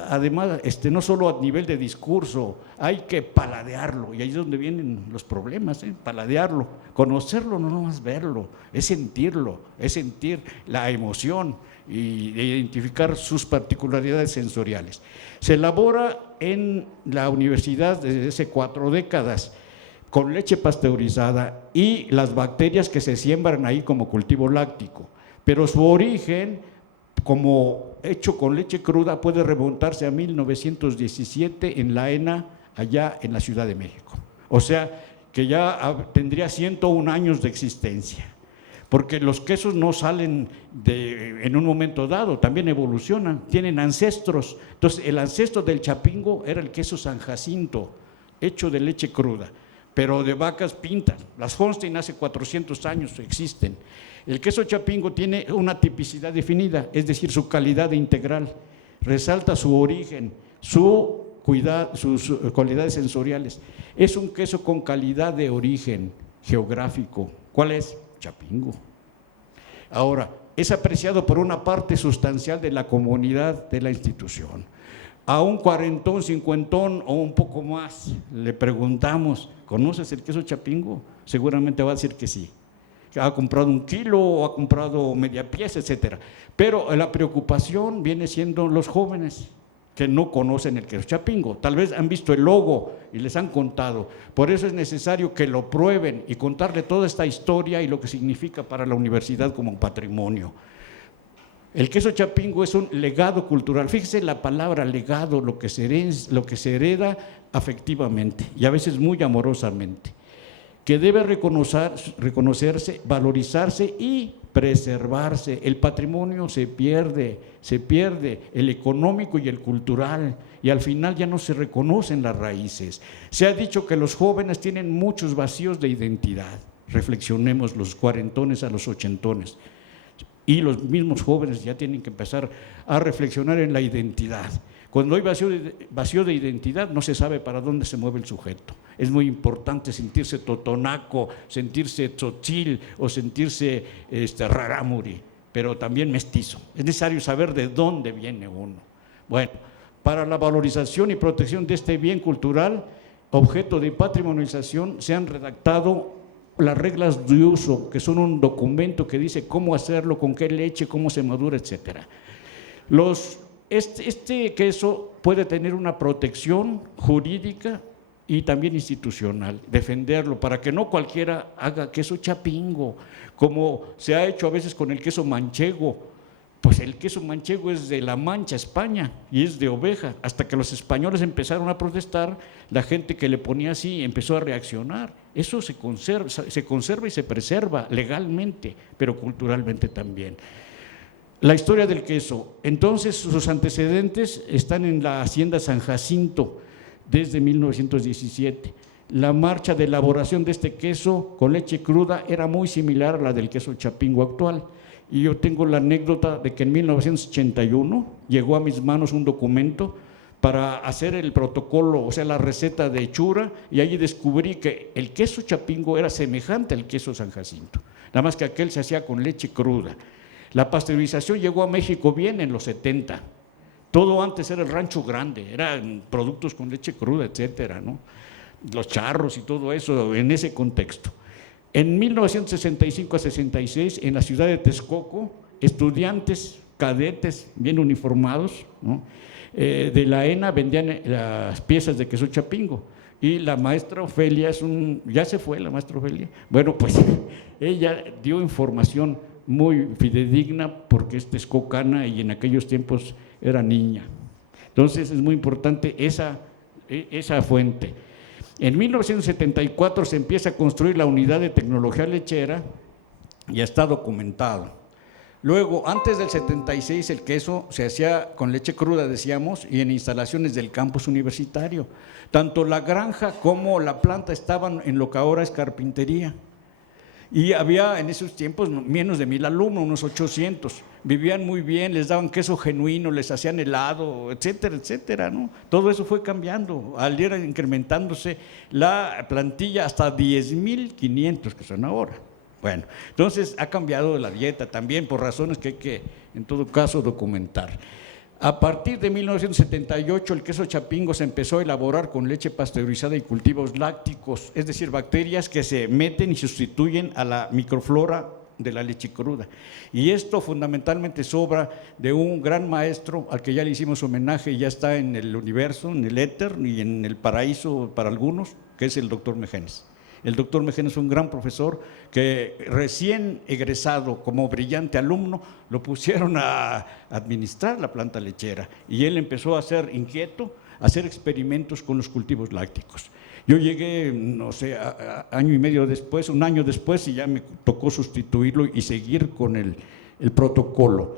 además, no solo a nivel de discurso, hay que paladearlo, y ahí es donde vienen los problemas, paladearlo. Conocerlo no nomás verlo, es sentirlo, es sentir la emoción y identificar sus particularidades sensoriales. Se elabora en la universidad desde hace 4 décadas con leche pasteurizada y las bacterias que se siembran ahí como cultivo láctico, pero su origen como hecho con leche cruda puede remontarse a 1917 en la ENA, allá en la Ciudad de México. O sea que ya tendría 101 años de existencia, porque los quesos no salen en un momento dado, también evolucionan, tienen ancestros. Entonces el ancestro del Chapingo era el queso San Jacinto, hecho de leche cruda, pero de vacas pintas. Las Holstein hace 400 años existen. El queso Chapingo tiene una tipicidad definida, es decir, su calidad integral, resalta su origen, sus cualidades sensoriales. Es un queso con calidad de origen geográfico. ¿Cuál es? Chapingo. Ahora, es apreciado por una parte sustancial de la comunidad de la institución. A un cuarentón, cincuentón o un poco más le preguntamos, ¿conoces el queso Chapingo? Seguramente va a decir que sí. Ha comprado 1 kilo o ha comprado media pieza, etcétera. Pero la preocupación viene siendo los jóvenes que no conocen el queso Chapingo. Tal vez han visto el logo y les han contado. Por eso es necesario que lo prueben y contarle toda esta historia y lo que significa para la universidad como un patrimonio. El queso Chapingo es un legado cultural. Fíjese la palabra legado, lo que se hereda afectivamente y a veces muy amorosamente, que debe reconocerse, valorizarse y preservarse. El patrimonio se pierde, el económico y el cultural, y al final ya no se reconocen las raíces. Se ha dicho que los jóvenes tienen muchos vacíos de identidad. Reflexionemos, los cuarentones a los ochentones. y los mismos jóvenes ya tienen que empezar a reflexionar en la identidad. Cuando hay vacío de identidad, no se sabe para dónde se mueve el sujeto. Es muy importante sentirse totonaco, sentirse tzotzil o sentirse rarámuri, pero también mestizo. Es necesario saber de dónde viene uno. Bueno, para la valorización y protección de este bien cultural, objeto de patrimonialización, se han redactado las reglas de uso, que son un documento que dice cómo hacerlo, con qué leche, cómo se madura, etc. Este queso puede tener una protección jurídica y también institucional, defenderlo para que no cualquiera haga queso chapingo, como se ha hecho a veces con el queso manchego. Pues el queso manchego es de La Mancha, España, y es de oveja. Hasta que los españoles empezaron a protestar, la gente que le ponía así empezó a reaccionar. Eso se conserva y se preserva legalmente, pero culturalmente también. La historia del queso. Entonces, sus antecedentes están en la hacienda San Jacinto desde 1917. La marcha de elaboración de este queso con leche cruda era muy similar a la del queso chapingo actual. Y yo tengo la anécdota de que en 1981 llegó a mis manos un documento para hacer el protocolo, o sea, la receta de hechura, y allí descubrí que el queso chapingo era semejante al queso San Jacinto, nada más que aquel se hacía con leche cruda. La pasteurización llegó a México bien en los 70. Todo antes era el Rancho Grande, eran productos con leche cruda, etcétera, ¿no? Los charros y todo eso en ese contexto. En 1965 a 66, en la ciudad de Texcoco, estudiantes, cadetes bien uniformados, ¿no?, de la ENA vendían las piezas de queso chapingo. Y la maestra Ofelia, ya se fue la maestra Ofelia, bueno, pues ella dio información muy fidedigna porque es texcocana y en aquellos tiempos era niña. Entonces es muy importante esa fuente. En 1974 se empieza a construir la unidad de tecnología lechera y está documentado. Luego, antes del 76, el queso se hacía con leche cruda, decíamos, y en instalaciones del campus universitario. Tanto la granja como la planta estaban en lo que ahora es carpintería. Y había en esos tiempos menos de 1,000 alumnos, unos 800. Vivían muy bien, les daban queso genuino, les hacían helado, etcétera, etcétera, ¿no? Todo eso fue cambiando, al ir incrementándose la plantilla hasta 10,500 que son ahora. Bueno, entonces ha cambiado la dieta también por razones que hay que, en todo caso, documentar. A partir de 1978 el queso chapingo se empezó a elaborar con leche pasteurizada y cultivos lácticos, es decir, bacterias que se meten y sustituyen a la microflora de la leche cruda. Y esto fundamentalmente es obra de un gran maestro al que ya le hicimos homenaje y ya está en el universo, en el éter y en el paraíso para algunos, que es el doctor Mejenes. El doctor Mejenes fue un gran profesor que recién egresado como brillante alumno lo pusieron a administrar la planta lechera y él empezó a ser inquieto, a hacer experimentos con los cultivos lácticos. Yo llegué, no sé, año y medio después, un año después, y ya me tocó sustituirlo y seguir con el protocolo.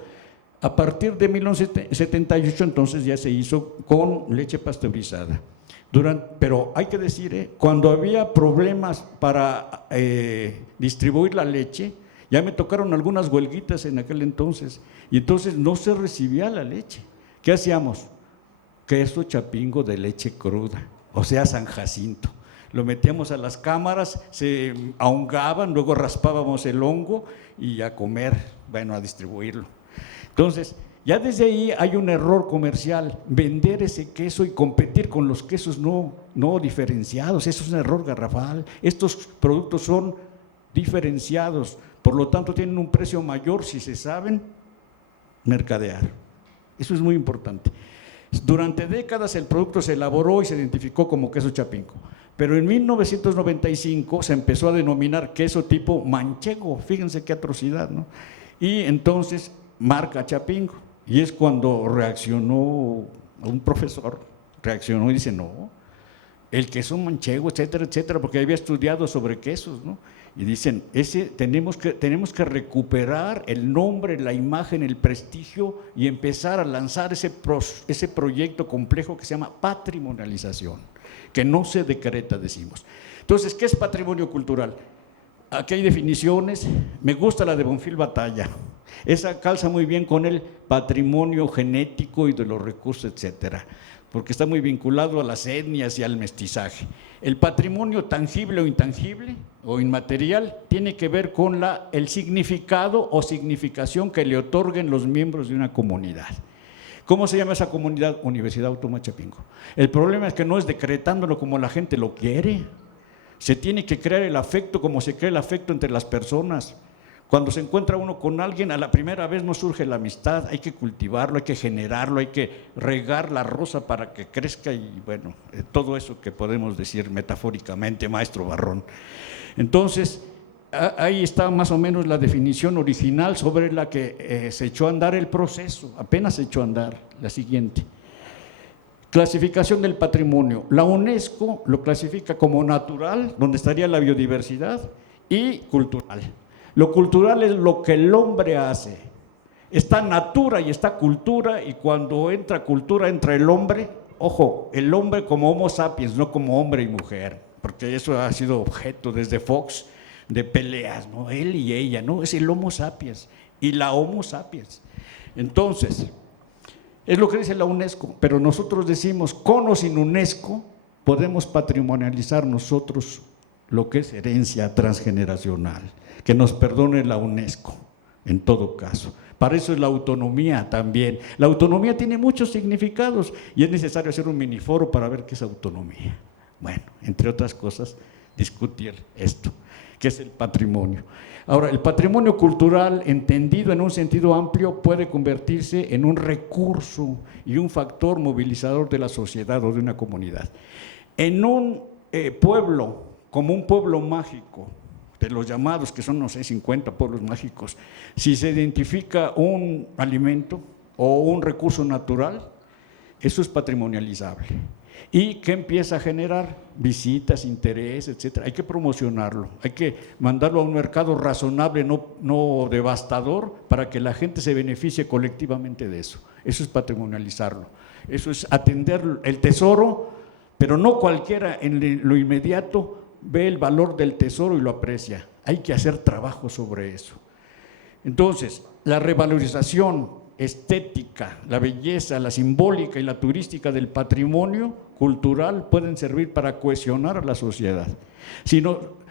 A partir de 1978 entonces ya se hizo con leche pasteurizada. Pero hay que decir, cuando había problemas para distribuir la leche, ya me tocaron algunas huelguitas en aquel entonces, y entonces no se recibía la leche. ¿Qué hacíamos? Queso chapingo de leche cruda, o sea, San Jacinto. Lo metíamos a las cámaras, se ahongaban, luego raspábamos el hongo y a comer, bueno, a distribuirlo. Entonces, ya desde ahí hay un error comercial, vender ese queso y competir con los quesos no diferenciados, eso es un error garrafal. Estos productos son diferenciados, por lo tanto tienen un precio mayor si se saben mercadear. Eso es muy importante. Durante décadas el producto se elaboró y se identificó como queso chapingo, pero en 1995 se empezó a denominar queso tipo manchego, fíjense qué atrocidad, ¿no? Y entonces marca chapingo. Y es cuando reaccionó un profesor, reaccionó y dice, no, el queso manchego, etcétera, etcétera, porque había estudiado sobre quesos, ¿no? Y dicen, tenemos que recuperar el nombre, la imagen, el prestigio y empezar a lanzar ese proyecto complejo que se llama patrimonialización, que no se decreta, decimos. Entonces, ¿qué es patrimonio cultural? Aquí hay definiciones, me gusta la de Bonfil Batalla. Esa calza muy bien con el patrimonio genético y de los recursos, etcétera, porque está muy vinculado a las etnias y al mestizaje. El patrimonio tangible o intangible o inmaterial tiene que ver con el significado o significación que le otorguen los miembros de una comunidad. ¿Cómo se llama esa comunidad? Universidad Autónoma Chapingo. El problema es que no es decretándolo como la gente lo quiere. Se tiene que crear el afecto como se crea el afecto entre las personas. Cuando se encuentra uno con alguien, a la primera vez no surge la amistad, hay que cultivarlo, hay que generarlo, hay que regar la rosa para que crezca y bueno, todo eso que podemos decir metafóricamente, maestro Barrón. Entonces, ahí está más o menos la definición original sobre la que se echó a andar el proceso, apenas se echó a andar, la siguiente. Clasificación del patrimonio. La UNESCO lo clasifica como natural, donde estaría la biodiversidad, y cultural. Lo cultural es lo que el hombre hace. Está natura y está cultura, y cuando entra cultura entra el hombre. Ojo, el hombre como homo sapiens, no como hombre y mujer, porque eso ha sido objeto desde Fox de peleas, ¿no? Él y ella, no, es el homo sapiens y la homo sapiens. Entonces, es lo que dice la UNESCO, pero nosotros decimos, con o sin UNESCO, podemos patrimonializar nosotros lo que es herencia transgeneracional. Que nos perdone la UNESCO, en todo caso. Para eso es la autonomía también. La autonomía tiene muchos significados y es necesario hacer un miniforo para ver qué es autonomía. Bueno, entre otras cosas, discutir esto, que es el patrimonio. Ahora, el patrimonio cultural, entendido en un sentido amplio, puede convertirse en un recurso y un factor movilizador de la sociedad o de una comunidad. En un pueblo, como un pueblo mágico, de los llamados, que son, no sé, 50 pueblos mágicos, si se identifica un alimento o un recurso natural, eso es patrimonializable. ¿Y qué empieza a generar? Visitas, interés, etcétera. Hay que promocionarlo, hay que mandarlo a un mercado razonable, no devastador, para que la gente se beneficie colectivamente de eso. Eso es patrimonializarlo. Eso es atender el tesoro, pero no cualquiera en lo inmediato ve el valor del tesoro y lo aprecia. Hay que hacer trabajo sobre eso. Entonces, la revalorización estética, la belleza, la simbólica y la turística del patrimonio cultural pueden servir para cohesionar a la sociedad.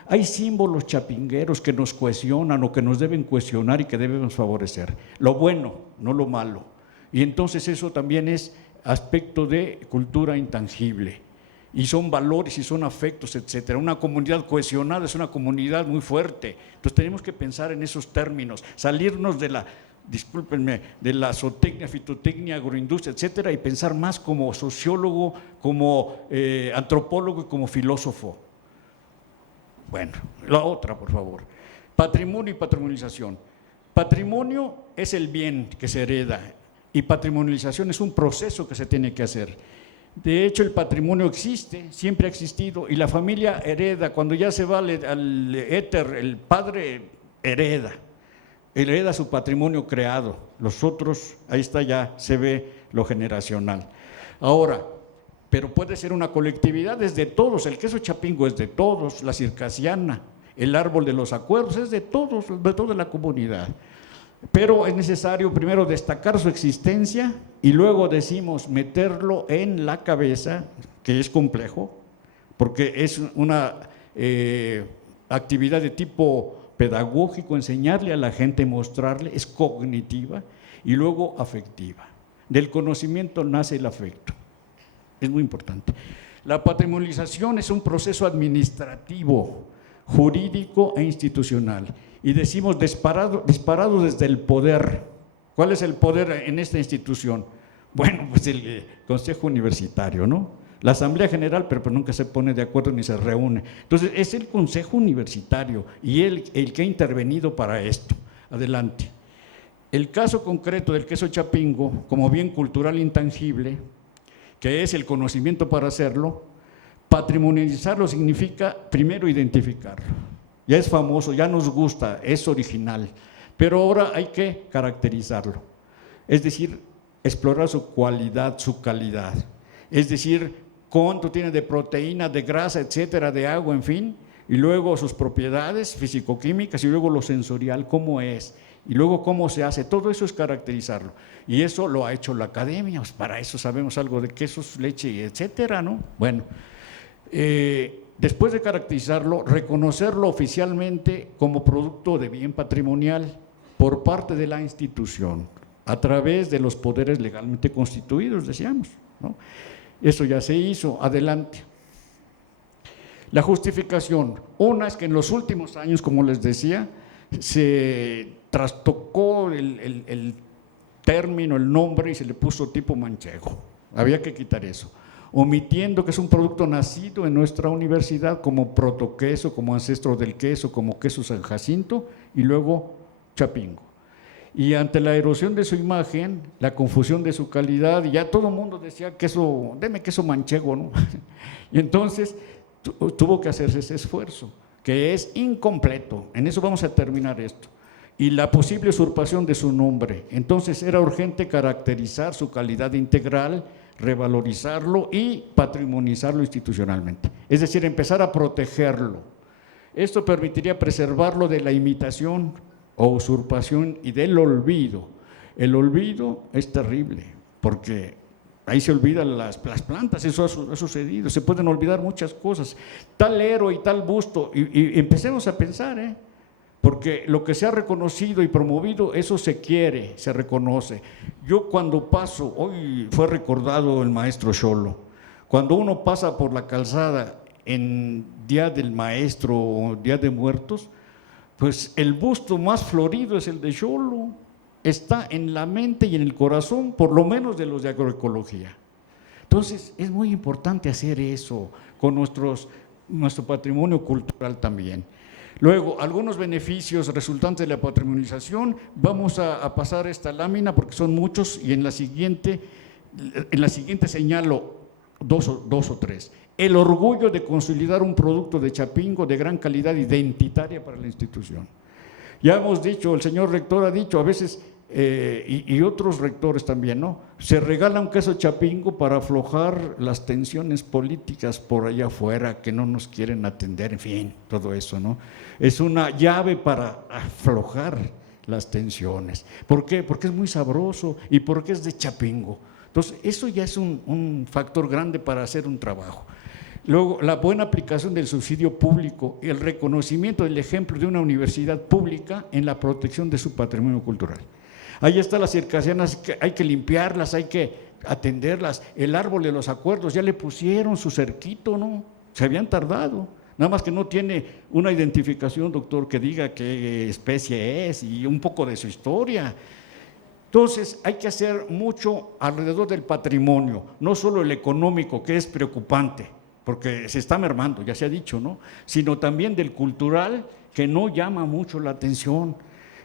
Hay símbolos chapingueros que nos cohesionan o que nos deben cohesionar y que debemos favorecer. Lo bueno, no lo malo. Y entonces eso también es aspecto de cultura intangible. Y son valores y son afectos, etcétera. Una comunidad cohesionada es una comunidad muy fuerte. Entonces tenemos que pensar en esos términos, salirnos de la zootecnia, fitotecnia, agroindustria, etcétera, y pensar más como sociólogo, como antropólogo y como filósofo. Bueno, la otra, por favor. Patrimonio y patrimonialización. Patrimonio es el bien que se hereda y patrimonialización es un proceso que se tiene que hacer. De hecho, el patrimonio existe, siempre ha existido, y la familia hereda. Cuando ya se va al éter, el padre hereda su patrimonio creado. Los otros, ahí está, ya se ve lo generacional. Ahora, pero puede ser una colectividad, es de todos. El queso chapingo es de todos, la circasiana, el árbol de los acuerdos es de todos, de toda la comunidad. Pero es necesario primero destacar su existencia y luego decimos meterlo en la cabeza, que es complejo, porque es una actividad de tipo pedagógico, enseñarle a la gente, mostrarle, es cognitiva y luego afectiva. Del conocimiento nace el afecto, es muy importante. La patrimonialización es un proceso administrativo, jurídico e institucional. Y decimos disparado desde el poder. ¿Cuál es el poder en esta institución? Bueno, pues el Consejo Universitario, ¿no? La Asamblea General, pero nunca se pone de acuerdo ni se reúne. Entonces, es el Consejo Universitario y el que ha intervenido para esto. Adelante. El caso concreto del queso chapingo, como bien cultural intangible, que es el conocimiento para hacerlo, patrimonializarlo significa primero identificarlo. Ya es famoso, ya nos gusta, es original, pero ahora hay que caracterizarlo, es decir, explorar su cualidad, su calidad, es decir, cuánto tiene de proteína, de grasa, etcétera, de agua, en fin, y luego sus propiedades físico-químicas y luego lo sensorial, cómo es, y luego cómo se hace, todo eso es caracterizarlo. Y eso lo ha hecho la academia, pues para eso sabemos algo de quesos, leche, etcétera, ¿no? Bueno, después de caracterizarlo, reconocerlo oficialmente como producto de bien patrimonial por parte de la institución, a través de los poderes legalmente constituidos, decíamos, ¿no? Eso ya se hizo, adelante. La justificación, una es que en los últimos años, como les decía, se trastocó el término, el nombre y se le puso tipo manchego. Había que quitar eso, omitiendo que es un producto nacido en nuestra universidad como protoqueso, como ancestro del queso, como queso San Jacinto y luego Chapingo. Y ante la erosión de su imagen, la confusión de su calidad, y ya todo el mundo decía queso, deme queso manchego, ¿no? Y entonces tuvo que hacerse ese esfuerzo, que es incompleto. En eso vamos a terminar esto. Y la posible usurpación de su nombre. Entonces era urgente caracterizar su calidad integral, revalorizarlo y patrimonializarlo institucionalmente. Es decir, empezar a protegerlo. Esto permitiría preservarlo de la imitación o usurpación y del olvido. El olvido es terrible, porque ahí se olvidan las plantas, eso ha sucedido, se pueden olvidar muchas cosas, tal héroe y tal busto, y empecemos a pensar, porque lo que se ha reconocido y promovido, eso se quiere, se reconoce. Yo cuando paso, hoy fue recordado el maestro Xolo, cuando uno pasa por la calzada en Día del Maestro o Día de Muertos, pues el busto más florido es el de Xolo, está en la mente y en el corazón, por lo menos de los de agroecología. Entonces, es muy importante hacer eso con nuestro patrimonio cultural también. Luego, algunos beneficios resultantes de la patrimonialización, vamos a pasar esta lámina porque son muchos y en la siguiente señalo dos o tres. El orgullo de consolidar un producto de Chapingo de gran calidad identitaria para la institución. Ya hemos dicho, el señor rector ha dicho, a veces, y otros rectores también, ¿no? Se regala un queso Chapingo para aflojar las tensiones políticas por allá afuera que no nos quieren atender, en fin, todo eso, ¿no? Es una llave para aflojar las tensiones. ¿Por qué? Porque es muy sabroso y porque es de Chapingo. Entonces, eso ya es un factor grande para hacer un trabajo. Luego, la buena aplicación del subsidio público y el reconocimiento del ejemplo de una universidad pública en la protección de su patrimonio cultural. Ahí están las circasianas, que hay que limpiarlas, hay que atenderlas. El árbol de los acuerdos, ya le pusieron su cerquito, ¿no? Se habían tardado. Nada más que no tiene una identificación, doctor, que diga qué especie es y un poco de su historia. Entonces, hay que hacer mucho alrededor del patrimonio, no solo el económico, que es preocupante, porque se está mermando, ya se ha dicho, ¿no? Sino también del cultural, que no llama mucho la atención.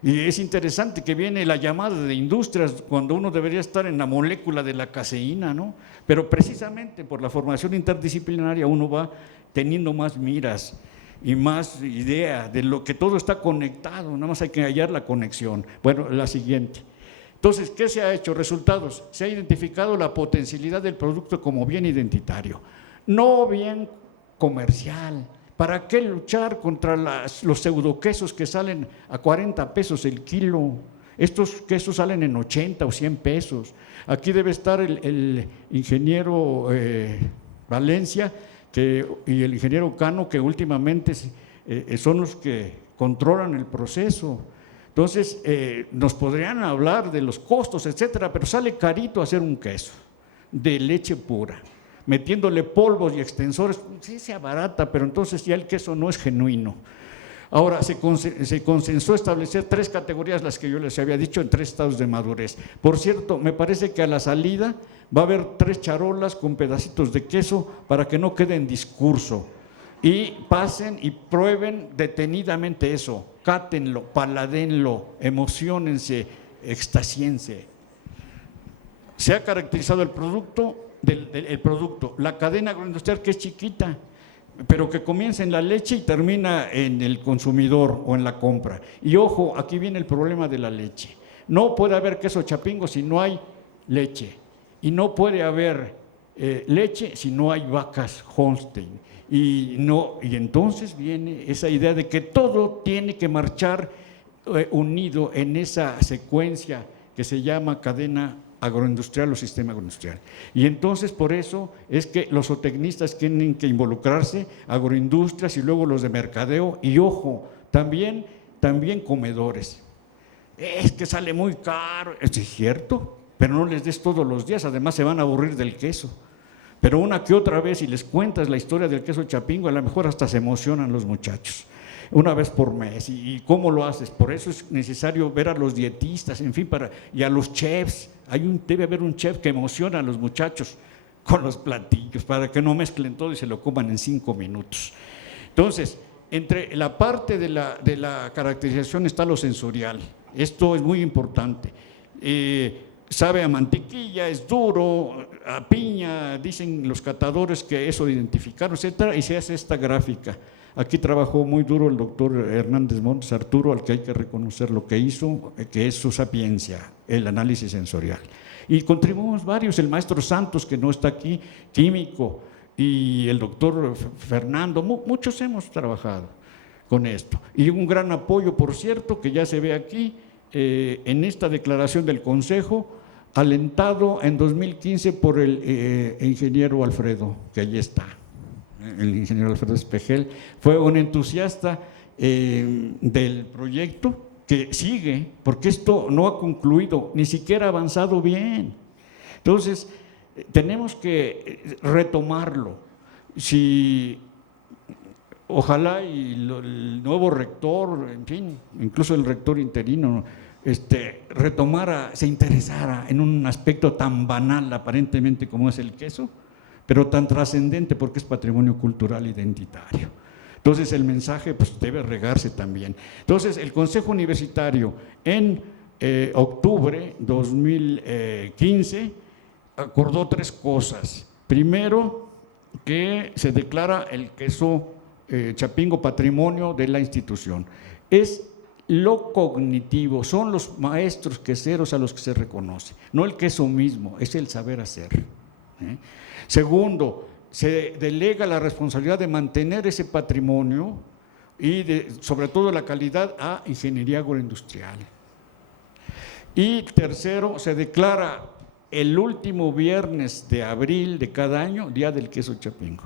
Y es interesante que viene la llamada de industrias cuando uno debería estar en la molécula de la caseína, ¿no? Pero precisamente por la formación interdisciplinaria uno va teniendo más miras y más idea de lo que todo está conectado, nada más hay que hallar la conexión. Bueno, la siguiente. Entonces, ¿qué se ha hecho? Resultados. Se ha identificado la potencialidad del producto como bien identitario, no bien comercial. ¿Para qué luchar contra los pseudoquesos que salen a 40 pesos el kilo? Estos quesos salen en 80 o 100 pesos. Aquí debe estar el ingeniero Valencia y el ingeniero Cano, que últimamente son los que controlan el proceso. Entonces, nos podrían hablar de los costos, etcétera, pero sale carito hacer un queso de leche pura, metiéndole polvos y extensores, sí se abarata, pero entonces ya el queso no es genuino. Ahora, se consensó establecer 3 categorías, las que yo les había dicho, en 3 estados de madurez. Por cierto, me parece que a la salida va a haber 3 charolas con pedacitos de queso para que no quede en discurso. Y pasen y prueben detenidamente eso, cátenlo, paladénlo, emociónense, extasíense. Se ha caracterizado el producto, la cadena agroindustrial, que es chiquita, pero que comienza en la leche y termina en el consumidor o en la compra. Y ojo, aquí viene el problema de la leche. No puede haber queso Chapingo si no hay leche, y no puede haber leche si no hay vacas Holstein. Y entonces viene esa idea de que todo tiene que marchar unido en esa secuencia que se llama cadena agroindustrial o sistema agroindustrial. Y entonces por eso es que los zootecnistas tienen que involucrarse, agroindustrias y luego los de mercadeo, y ojo, también comedores. Es que sale muy caro, es cierto, pero no les des todos los días, además se van a aburrir del queso. Pero una que otra vez, si les cuentas la historia del queso Chapingo, a lo mejor hasta se emocionan los muchachos. Una vez por mes. ¿Y cómo lo haces? Por eso es necesario ver a los dietistas, en fin, y a los chefs. Debe haber un chef que emociona a los muchachos con los platillos, para que no mezclen todo y se lo coman en 5 minutos. Entonces, entre la parte de la caracterización está lo sensorial. Esto es muy importante. Sabe a mantequilla, es duro, a piña, dicen los catadores que eso identificaron, etcétera, y se hace esta gráfica. Aquí trabajó muy duro el doctor Hernández Montes, Arturo, al que hay que reconocer lo que hizo, que es su sapiencia, el análisis sensorial. Y contribuimos varios, el maestro Santos, que no está aquí, químico, y el doctor Fernando, muchos hemos trabajado con esto. Y un gran apoyo, por cierto, que ya se ve aquí, en esta declaración del Consejo, alentado en 2015 por el ingeniero Alfredo, que allí está. El ingeniero Alfredo Espejel fue un entusiasta del proyecto que sigue, porque esto no ha concluido, ni siquiera ha avanzado bien. Entonces, tenemos que retomarlo. Ojalá y el nuevo rector, en fin, incluso el rector interino, retomara, se interesara en un aspecto tan banal aparentemente como es el queso, pero tan trascendente porque es patrimonio cultural identitario. Entonces el mensaje pues, debe regarse también. Entonces el Consejo Universitario en octubre 2015 acordó 3 cosas. Primero, que se declara el queso Chapingo patrimonio de la institución. Es lo cognitivo, son los maestros queseros a los que se reconoce, no el queso mismo, es el saber hacer. Segundo, se delega la responsabilidad de mantener ese patrimonio y sobre todo la calidad a ingeniería agroindustrial. Y tercero, se declara el último viernes de abril de cada año Día del Queso Chapingo.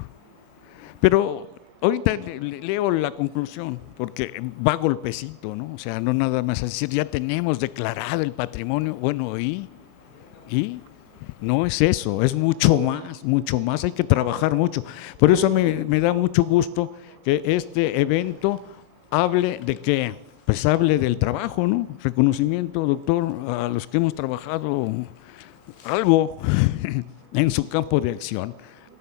Pero ahorita leo la conclusión, porque va golpecito, ¿no? O sea, no nada más decir, ya tenemos declarado el patrimonio, bueno, ¿y? No es eso, es mucho más, hay que trabajar mucho. Por eso me da mucho gusto que este evento hable de qué, pues hable del trabajo, ¿no? Reconocimiento, doctor, a los que hemos trabajado algo en su campo de acción,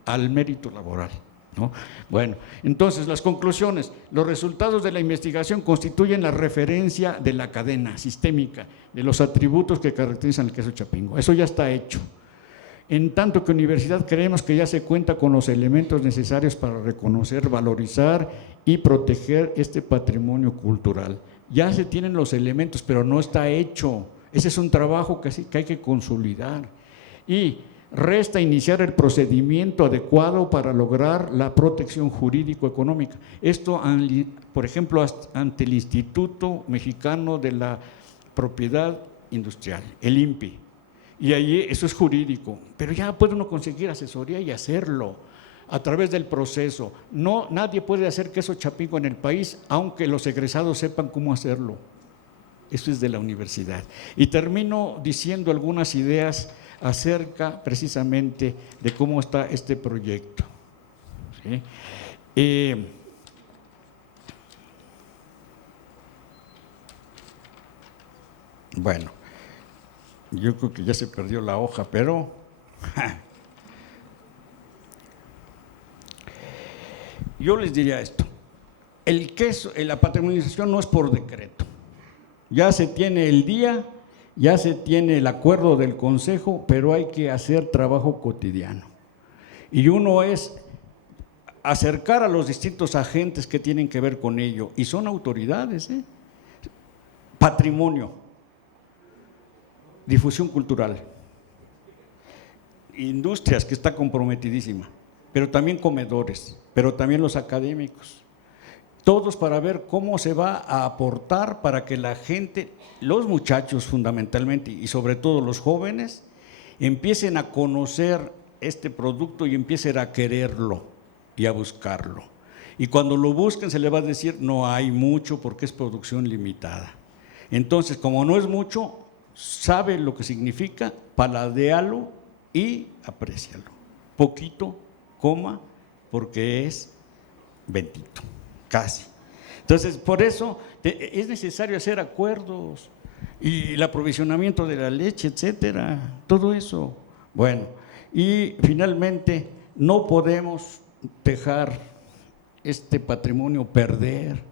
al mérito laboral, ¿no? Bueno, entonces las conclusiones. Los resultados de la investigación constituyen la referencia de la cadena sistémica, de los atributos que caracterizan el queso Chapingo. Eso ya está hecho. En tanto que universidad creemos que ya se cuenta con los elementos necesarios para reconocer, valorizar y proteger este patrimonio cultural. Ya se tienen los elementos, pero no está hecho. Ese es un trabajo que hay que consolidar. Y resta iniciar el procedimiento adecuado para lograr la protección jurídico-económica. Esto, por ejemplo, ante el Instituto Mexicano de la Propiedad Industrial, el INPI. Y ahí eso es jurídico, pero ya puede uno conseguir asesoría y hacerlo a través del proceso. Nadie puede hacer queso Chapingo en el país, aunque los egresados sepan cómo hacerlo. Eso es de la universidad. Y termino diciendo algunas ideas acerca precisamente de cómo está este proyecto. ¿Sí? Bueno, yo creo que ya se perdió la hoja, pero yo les diría esto: el queso, la patrimonialización no es por decreto. Ya se tiene el día, ya se tiene el acuerdo del Consejo, pero hay que hacer trabajo cotidiano. Y uno es acercar a los distintos agentes que tienen que ver con ello, y son autoridades, patrimonio, difusión cultural, industrias, que está comprometidísima, pero también comedores, pero también los académicos. todos para ver cómo se va a aportar para que la gente, los muchachos fundamentalmente y sobre todo los jóvenes, empiecen a conocer este producto y empiecen a quererlo y a buscarlo. Y cuando lo busquen se les va a decir no hay mucho porque es producción limitada. Entonces, como no es mucho, sabe lo que significa, paladéalo y aprécialo. Poquito, coma, porque es bendito, casi. Entonces, por eso es necesario hacer acuerdos y el aprovisionamiento de la leche, etcétera, todo eso. Bueno, y finalmente no podemos dejar este patrimonio perder.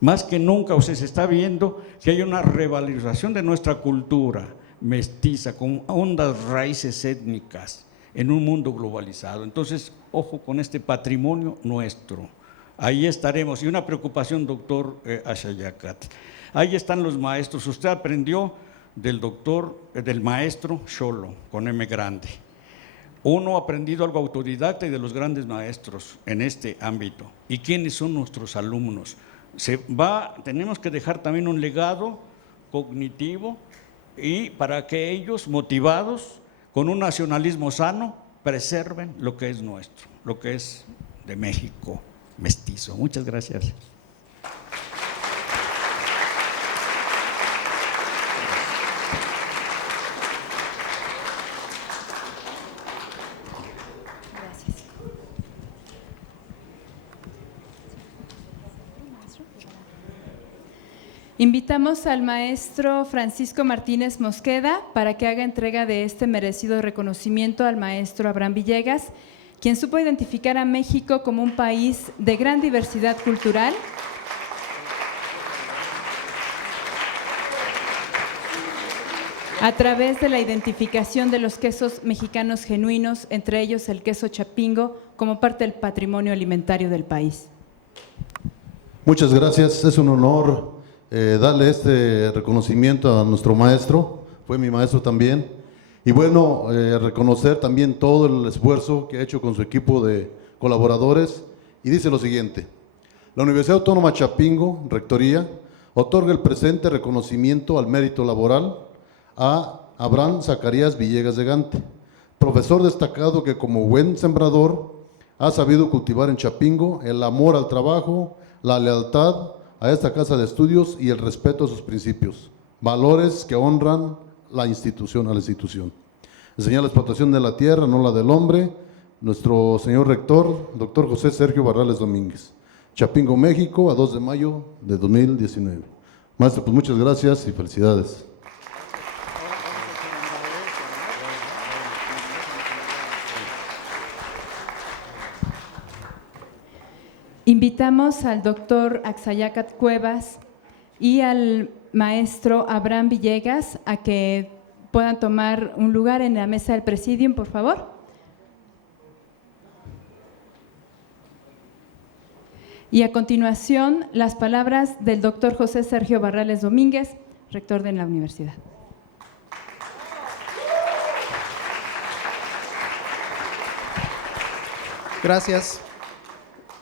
Más que nunca, se está viendo que hay una revalorización de nuestra cultura mestiza, con hondas raíces étnicas en un mundo globalizado. Entonces, ojo con este patrimonio nuestro. Ahí estaremos. Y una preocupación, doctor Axayacat. Ahí están los maestros. Usted aprendió del maestro Xolo, con M grande. Uno ha aprendido algo autodidacta y de los grandes maestros en este ámbito. ¿Y quiénes son nuestros alumnos? Tenemos que dejar también un legado cognitivo y para que ellos, motivados con un nacionalismo sano, preserven lo que es nuestro, lo que es de México mestizo. Muchas gracias. Invitamos al maestro Francisco Martínez Mosqueda para que haga entrega de este merecido reconocimiento al maestro Abraham Villegas, quien supo identificar a México como un país de gran diversidad cultural, a través de la identificación de los quesos mexicanos genuinos, entre ellos el queso Chapingo, como parte del patrimonio alimentario del país. Muchas gracias, es un honor darle este reconocimiento a nuestro maestro, fue mi maestro también, y bueno, reconocer también todo el esfuerzo que ha hecho con su equipo de colaboradores, y dice lo siguiente: la Universidad Autónoma Chapingo, Rectoría, otorga el presente reconocimiento al mérito laboral a Abraham Zacarías Villegas de Gante, profesor destacado que como buen sembrador ha sabido cultivar en Chapingo el amor al trabajo, la lealtad a esta casa de estudios y el respeto a sus principios, valores que honran a la institución. Enseñar la explotación de la tierra, no la del hombre, nuestro señor rector, doctor José Sergio Barrales Domínguez, Chapingo, México, a 2 de mayo de 2019. Maestro, pues muchas gracias y felicidades. Invitamos al doctor Axayacat Cuevas y al maestro Abraham Villegas a que puedan tomar un lugar en la mesa del presidium, por favor. Y a continuación, las palabras del doctor José Sergio Barrales Domínguez, rector de la universidad. Gracias.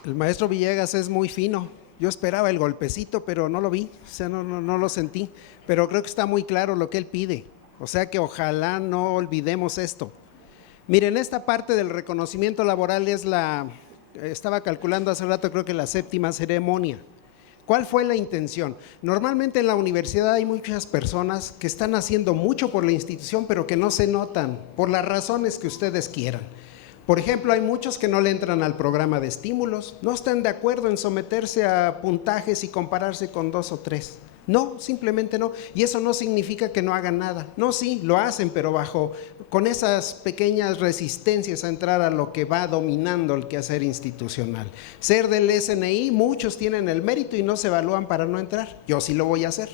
El maestro Villegas es muy fino. Yo esperaba el golpecito, pero no lo vi, o sea, no lo sentí. Pero creo que está muy claro lo que él pide. O sea que ojalá no olvidemos esto. Miren, esta parte del reconocimiento laboral es estaba calculando hace rato, creo que la 7ª ceremonia. ¿Cuál fue la intención? Normalmente en la universidad hay muchas personas que están haciendo mucho por la institución, pero que no se notan, por las razones que ustedes quieran. Por ejemplo, hay muchos que no le entran al programa de estímulos, no están de acuerdo en someterse a puntajes y compararse con 2 o 3. No, simplemente no. Y eso no significa que no hagan nada. No, sí, lo hacen, pero con esas pequeñas resistencias a entrar a lo que va dominando el quehacer institucional. Ser del SNI, muchos tienen el mérito y no se evalúan para no entrar. Yo sí lo voy a hacer.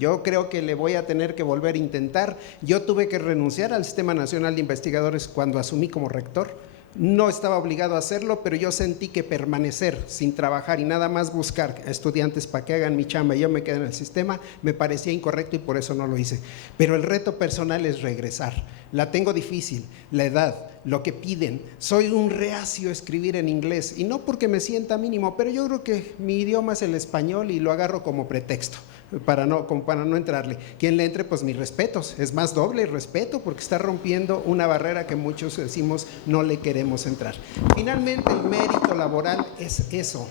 Yo creo que le voy a tener que volver a intentar. Yo tuve que renunciar al Sistema Nacional de Investigadores cuando asumí como rector, No estaba obligado a hacerlo, pero yo sentí que permanecer sin trabajar y nada más buscar a estudiantes para que hagan mi chamba y yo me quede en el sistema, me parecía incorrecto y por eso no lo hice. Pero el reto personal es regresar. La tengo difícil, la edad, lo que piden. Soy un reacio a escribir en inglés y no porque me sienta mínimo, pero yo creo que mi idioma es el español y lo agarro como pretexto para no entrarle. Quien le entre, pues mis respetos, es más doble respeto porque está rompiendo una barrera que muchos decimos no le queremos entrar. Finalmente el mérito laboral es eso,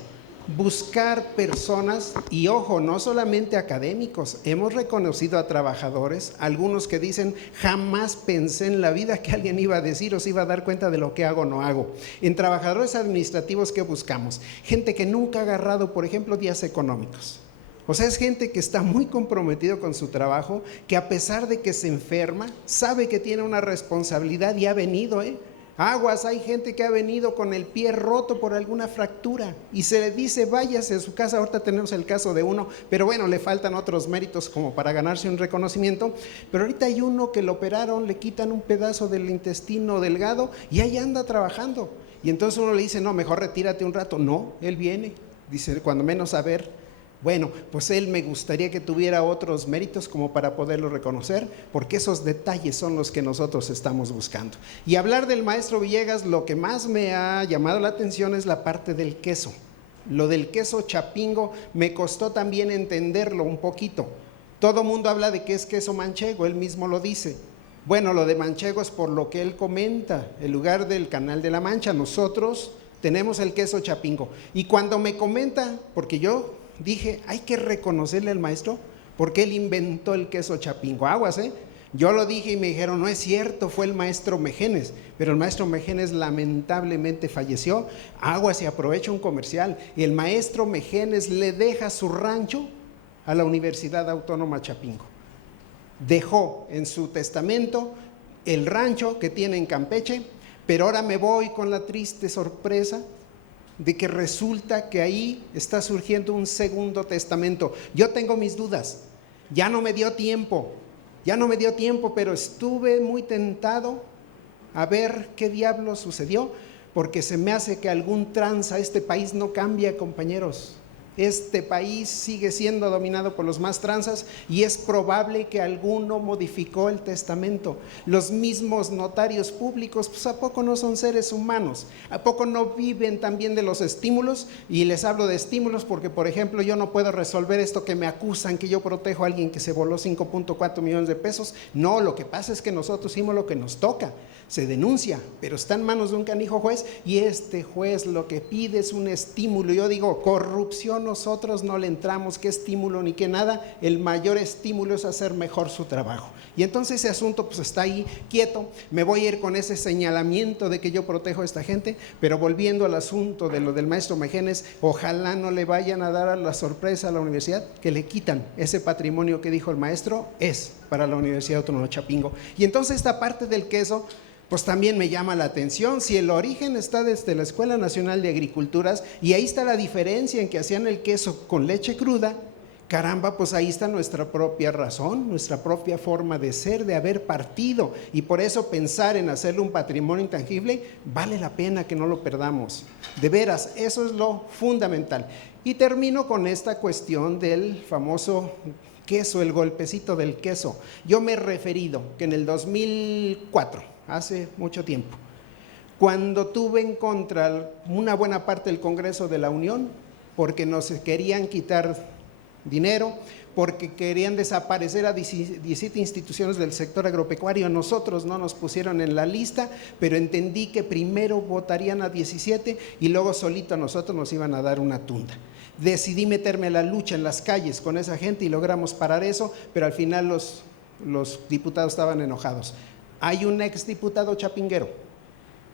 buscar personas y ojo, no solamente académicos, hemos reconocido a trabajadores, algunos que dicen jamás pensé en la vida que alguien iba a decir o se iba a dar cuenta de lo que hago o no hago. En trabajadores administrativos, ¿qué buscamos? Gente que nunca ha agarrado, por ejemplo, días económicos. O sea, es gente que está muy comprometido con su trabajo, que a pesar de que se enferma, sabe que tiene una responsabilidad y ha venido, aguas, hay gente que ha venido con el pie roto por alguna fractura y se le dice váyase a su casa. Ahorita tenemos el caso de uno, pero bueno, le faltan otros méritos como para ganarse un reconocimiento, pero ahorita hay uno que lo operaron, le quitan un pedazo del intestino delgado y ahí anda trabajando, y entonces uno le dice no, mejor retírate un rato. No, él viene, dice cuando menos a ver. Bueno, pues él me gustaría que tuviera otros méritos como para poderlo reconocer, porque esos detalles son los que nosotros estamos buscando. Y hablar del maestro Villegas, lo que más me ha llamado la atención es la parte del queso. Lo del queso chapingo me costó también entenderlo un poquito. Todo mundo habla de que es queso manchego, él mismo lo dice. Bueno, lo de manchego es por lo que él comenta, el lugar del Canal de la Mancha. Nosotros tenemos el queso chapingo. Y cuando me comenta, porque yo dije, hay que reconocerle al maestro porque él inventó el queso chapingo. Aguas, yo lo dije y me dijeron, no es cierto, fue el maestro Mejenes, pero el maestro Mejenes lamentablemente falleció. Aguas, y aprovecho un comercial, el maestro Mejenes le deja su rancho a la Universidad Autónoma Chapingo. Dejó en su testamento el rancho que tiene en Campeche, pero ahora me voy con la triste sorpresa de que resulta que ahí está surgiendo un segundo testamento. Yo tengo mis dudas, ya no me dio tiempo, pero estuve muy tentado a ver qué diablo sucedió, porque se me hace que algún tranza, este país no cambia, compañeros. Este país sigue siendo dominado por los más tranzas y es probable que alguno modificó el testamento. Los mismos notarios públicos, pues ¿a poco no son seres humanos? ¿A poco no viven también de los estímulos? Y les hablo de estímulos porque, por ejemplo, yo no puedo resolver esto que me acusan que yo protejo a alguien que se voló 5.4 millones de pesos. No, lo que pasa es que nosotros hicimos lo que nos toca. Se denuncia, pero está en manos de un canijo juez y este juez lo que pide es un estímulo. Yo digo, corrupción nosotros no le entramos, qué estímulo ni qué nada, el mayor estímulo es hacer mejor su trabajo. Y entonces ese asunto pues está ahí quieto. Me voy a ir con ese señalamiento de que yo protejo a esta gente, pero volviendo al asunto de lo del maestro Mejenes, ojalá no le vayan a dar a la sorpresa a la universidad que le quitan ese patrimonio que dijo el maestro es para la Universidad Autónoma de Chapingo. Y entonces esta parte del queso pues también me llama la atención. Si el origen está desde la Escuela Nacional de Agriculturas y ahí está la diferencia en que hacían el queso con leche cruda, caramba, pues ahí está nuestra propia razón, nuestra propia forma de ser, de haber partido, y por eso pensar en hacerle un patrimonio intangible vale la pena que no lo perdamos. De veras, eso es lo fundamental. Y termino con esta cuestión del famoso queso, el golpecito del queso. Yo me he referido que en el 2004, hace mucho tiempo, cuando tuve en contra una buena parte del Congreso de la Unión, porque nos querían quitar dinero, porque querían desaparecer a 17 instituciones del sector agropecuario. Nosotros no nos pusieron en la lista, pero entendí que primero votarían a 17 y luego solito a nosotros nos iban a dar una tunda. Decidí meterme a la lucha en las calles con esa gente y logramos parar eso, pero al final los diputados estaban enojados. Hay un exdiputado chapinguero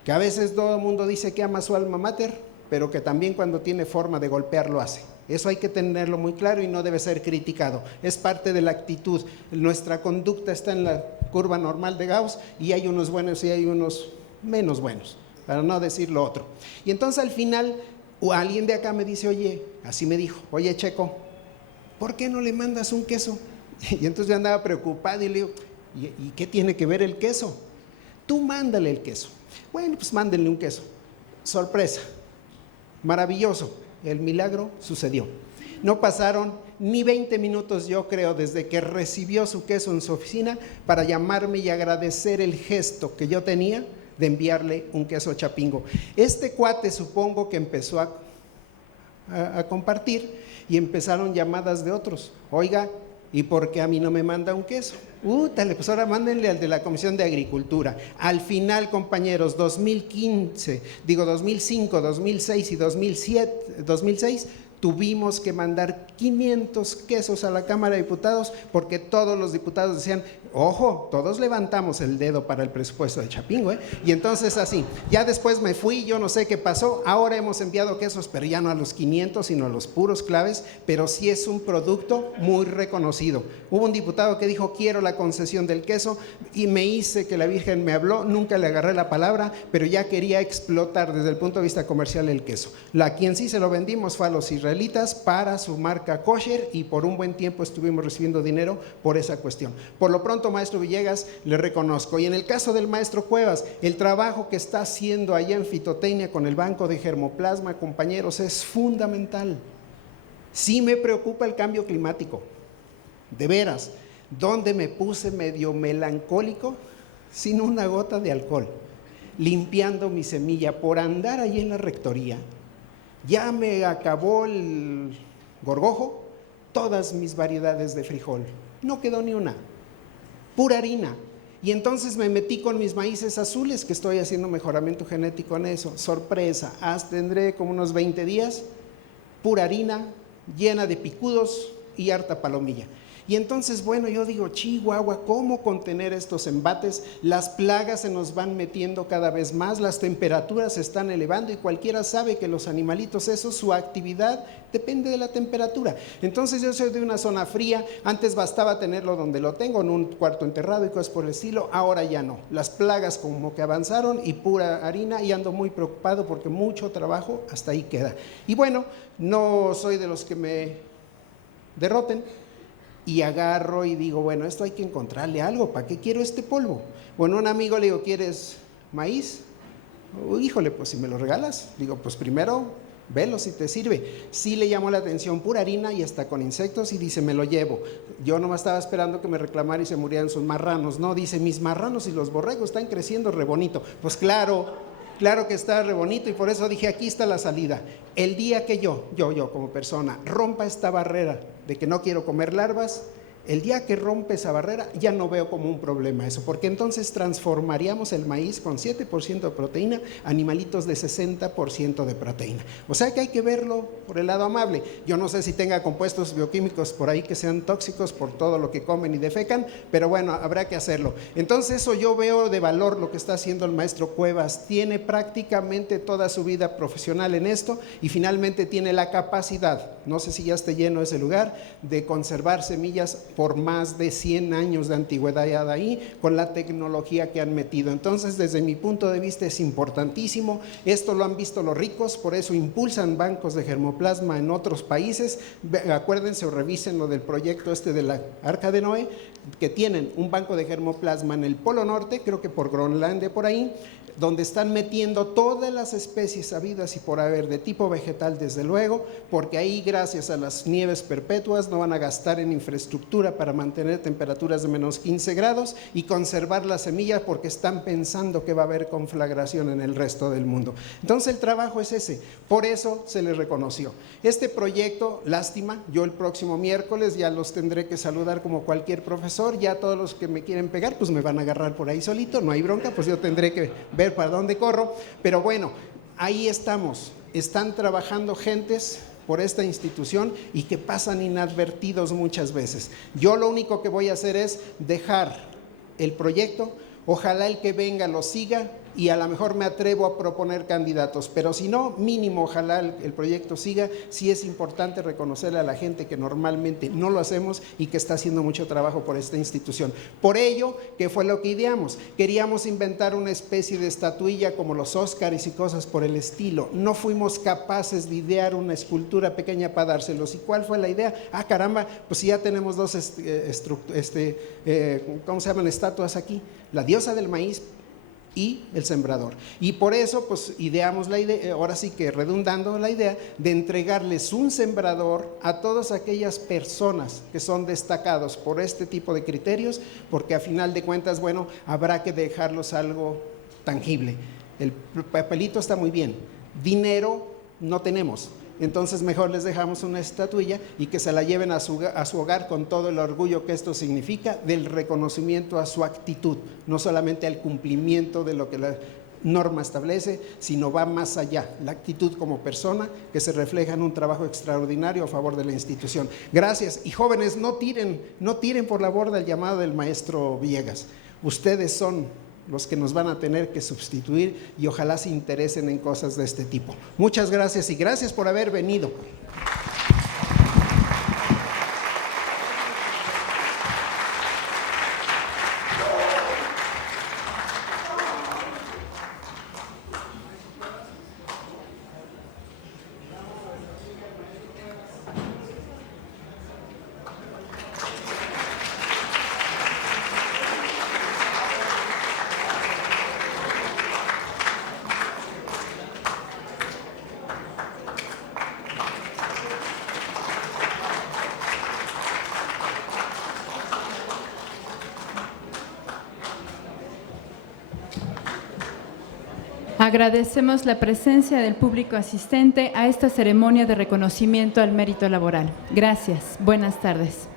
que a veces todo el mundo dice que ama su alma mater, pero que también cuando tiene forma de golpear lo hace. Eso hay que tenerlo muy claro y no debe ser criticado. Es parte de la actitud. Nuestra conducta está en la curva normal de Gauss y hay unos buenos y hay unos menos buenos, para no decir lo otro. Y entonces al final alguien de acá me dice, oye, así me dijo, oye Checo, ¿por qué no le mandas un queso? Y entonces yo andaba preocupado y le digo, ¿y qué tiene que ver el queso? Tú mándale el queso. Bueno, pues mándenle un queso. Sorpresa, maravilloso, el milagro sucedió. No pasaron ni 20 minutos, yo creo, desde que recibió su queso en su oficina para llamarme y agradecer el gesto que yo tenía de enviarle un queso Chapingo. Este cuate supongo que empezó a compartir y empezaron llamadas de otros. Oiga, ¿y por qué a mí no me manda un queso? Pues ahora mándenle al de la Comisión de Agricultura. Al final, compañeros, 2005, 2006 y 2006, tuvimos que mandar 500 quesos a la Cámara de Diputados porque todos los diputados decían, ojo, todos levantamos el dedo para el presupuesto de Chapingo, ¿eh? Y entonces así, ya después me fui, yo no sé qué pasó, ahora hemos enviado quesos, pero ya no a los 500, sino a los puros claves, pero sí es un producto muy reconocido. Hubo un diputado que dijo, quiero la concesión del queso, y me hice que la Virgen me habló, nunca le agarré la palabra, pero ya quería explotar desde el punto de vista comercial el queso. A quien sí se lo vendimos fue a los israelitas para su marca kosher, y por un buen tiempo estuvimos recibiendo dinero por esa cuestión. Por lo pronto, maestro Villegas, le reconozco. Y en el caso del maestro Cuevas, el trabajo que está haciendo allá en fitotecnia con el banco de germoplasma, compañeros, es fundamental. Sí me preocupa el cambio climático, de veras, donde me puse medio melancólico, sin una gota de alcohol, limpiando mi semilla por andar ahí en la rectoría. Ya me acabó el gorgojo, todas mis variedades de frijol, no quedó ni una, pura harina. Y entonces me metí con mis maíces azules, que estoy haciendo mejoramiento genético en eso. Sorpresa, tendré como unos 20 días, pura harina, llena de picudos y harta palomilla. Y entonces, bueno, yo digo, Chihuahua, ¿cómo contener estos embates? Las plagas se nos van metiendo cada vez más, las temperaturas se están elevando y cualquiera sabe que los animalitos, eso, su actividad depende de la temperatura. Entonces yo soy de una zona fría, antes bastaba tenerlo donde lo tengo, en un cuarto enterrado y cosas por el estilo, ahora ya no. Las plagas como que avanzaron y pura harina, y ando muy preocupado porque mucho trabajo hasta ahí queda. Y bueno, no soy de los que me derroten, y agarro y digo, bueno, esto hay que encontrarle algo, ¿para qué quiero este polvo? Bueno, un amigo le digo, ¿quieres maíz? Híjole, pues si me lo regalas. Digo, pues primero, velo si te sirve. Sí le llamó la atención, pura harina y hasta con insectos, y dice, me lo llevo. Yo nomás estaba esperando que me reclamara y se murieran sus marranos. No, dice, mis marranos y los borregos están creciendo re bonito. Pues claro que está re bonito, y por eso dije, aquí está la salida. El día que yo como persona rompa esta barrera de que no quiero comer larvas, el día que rompe esa barrera ya no veo como un problema eso, porque entonces transformaríamos el maíz con 7% de proteína, animalitos de 60% de proteína. O sea que hay que verlo por el lado amable. Yo no sé si tenga compuestos bioquímicos por ahí que sean tóxicos por todo lo que comen y defecan, pero bueno, habrá que hacerlo. Entonces eso yo veo de valor lo que está haciendo el maestro Cuevas. Tiene prácticamente toda su vida profesional en esto y finalmente tiene la capacidad, no sé si ya esté lleno ese lugar, de conservar semillas por más de 100 años de antigüedad ahí, con la tecnología que han metido. Entonces, desde mi punto de vista es importantísimo. Esto lo han visto los ricos, por eso impulsan bancos de germoplasma en otros países. Acuérdense o revisen lo del proyecto de la Arca de Noé, que tienen un banco de germoplasma en el Polo Norte, creo que por Groenlandia, por ahí, donde están metiendo todas las especies habidas y por haber, de tipo vegetal desde luego, porque ahí gracias a las nieves perpetuas no van a gastar en infraestructura para mantener temperaturas de menos 15 grados y conservar las semillas, porque están pensando que va a haber conflagración en el resto del mundo. Entonces el trabajo es ese, por eso se les reconoció. Este proyecto, lástima, yo el próximo miércoles ya los tendré que saludar como cualquier profesor, ya todos los que me quieren pegar pues me van a agarrar por ahí solito, no hay bronca, pues yo tendré que ver para dónde corro, pero bueno, ahí estamos, están trabajando gentes por esta institución y que pasan inadvertidos muchas veces. Yo lo único que voy a hacer es dejar el proyecto, ojalá el que venga lo siga y a lo mejor me atrevo a proponer candidatos, pero si no, mínimo ojalá el proyecto siga. Sí es importante reconocerle a la gente que normalmente no lo hacemos y que está haciendo mucho trabajo por esta institución. Por ello, ¿qué fue lo que ideamos? Queríamos inventar una especie de estatuilla como los Óscares y cosas por el estilo. No fuimos capaces de idear una escultura pequeña para dárselos. ¿Y cuál fue la idea? Caramba, pues ya tenemos dos, ¿cómo se llaman? Estatuas aquí. La diosa del maíz, y el sembrador. Y por eso, pues, ideamos la idea, ahora sí que redundando la idea, de entregarles un sembrador a todas aquellas personas que son destacados por este tipo de criterios, porque a final de cuentas, bueno, habrá que dejarlos algo tangible. El papelito está muy bien, dinero no tenemos. Entonces mejor les dejamos una estatuilla y que se la lleven a su hogar con todo el orgullo que esto significa, del reconocimiento a su actitud, no solamente al cumplimiento de lo que la norma establece, sino va más allá, la actitud como persona que se refleja en un trabajo extraordinario a favor de la institución. Gracias. Y jóvenes, no tiren por la borda el llamado del maestro Villegas. Ustedes son los que nos van a tener que sustituir y ojalá se interesen en cosas de este tipo. Muchas gracias y gracias por haber venido. Agradecemos la presencia del público asistente a esta ceremonia de reconocimiento al mérito laboral. Gracias. Buenas tardes.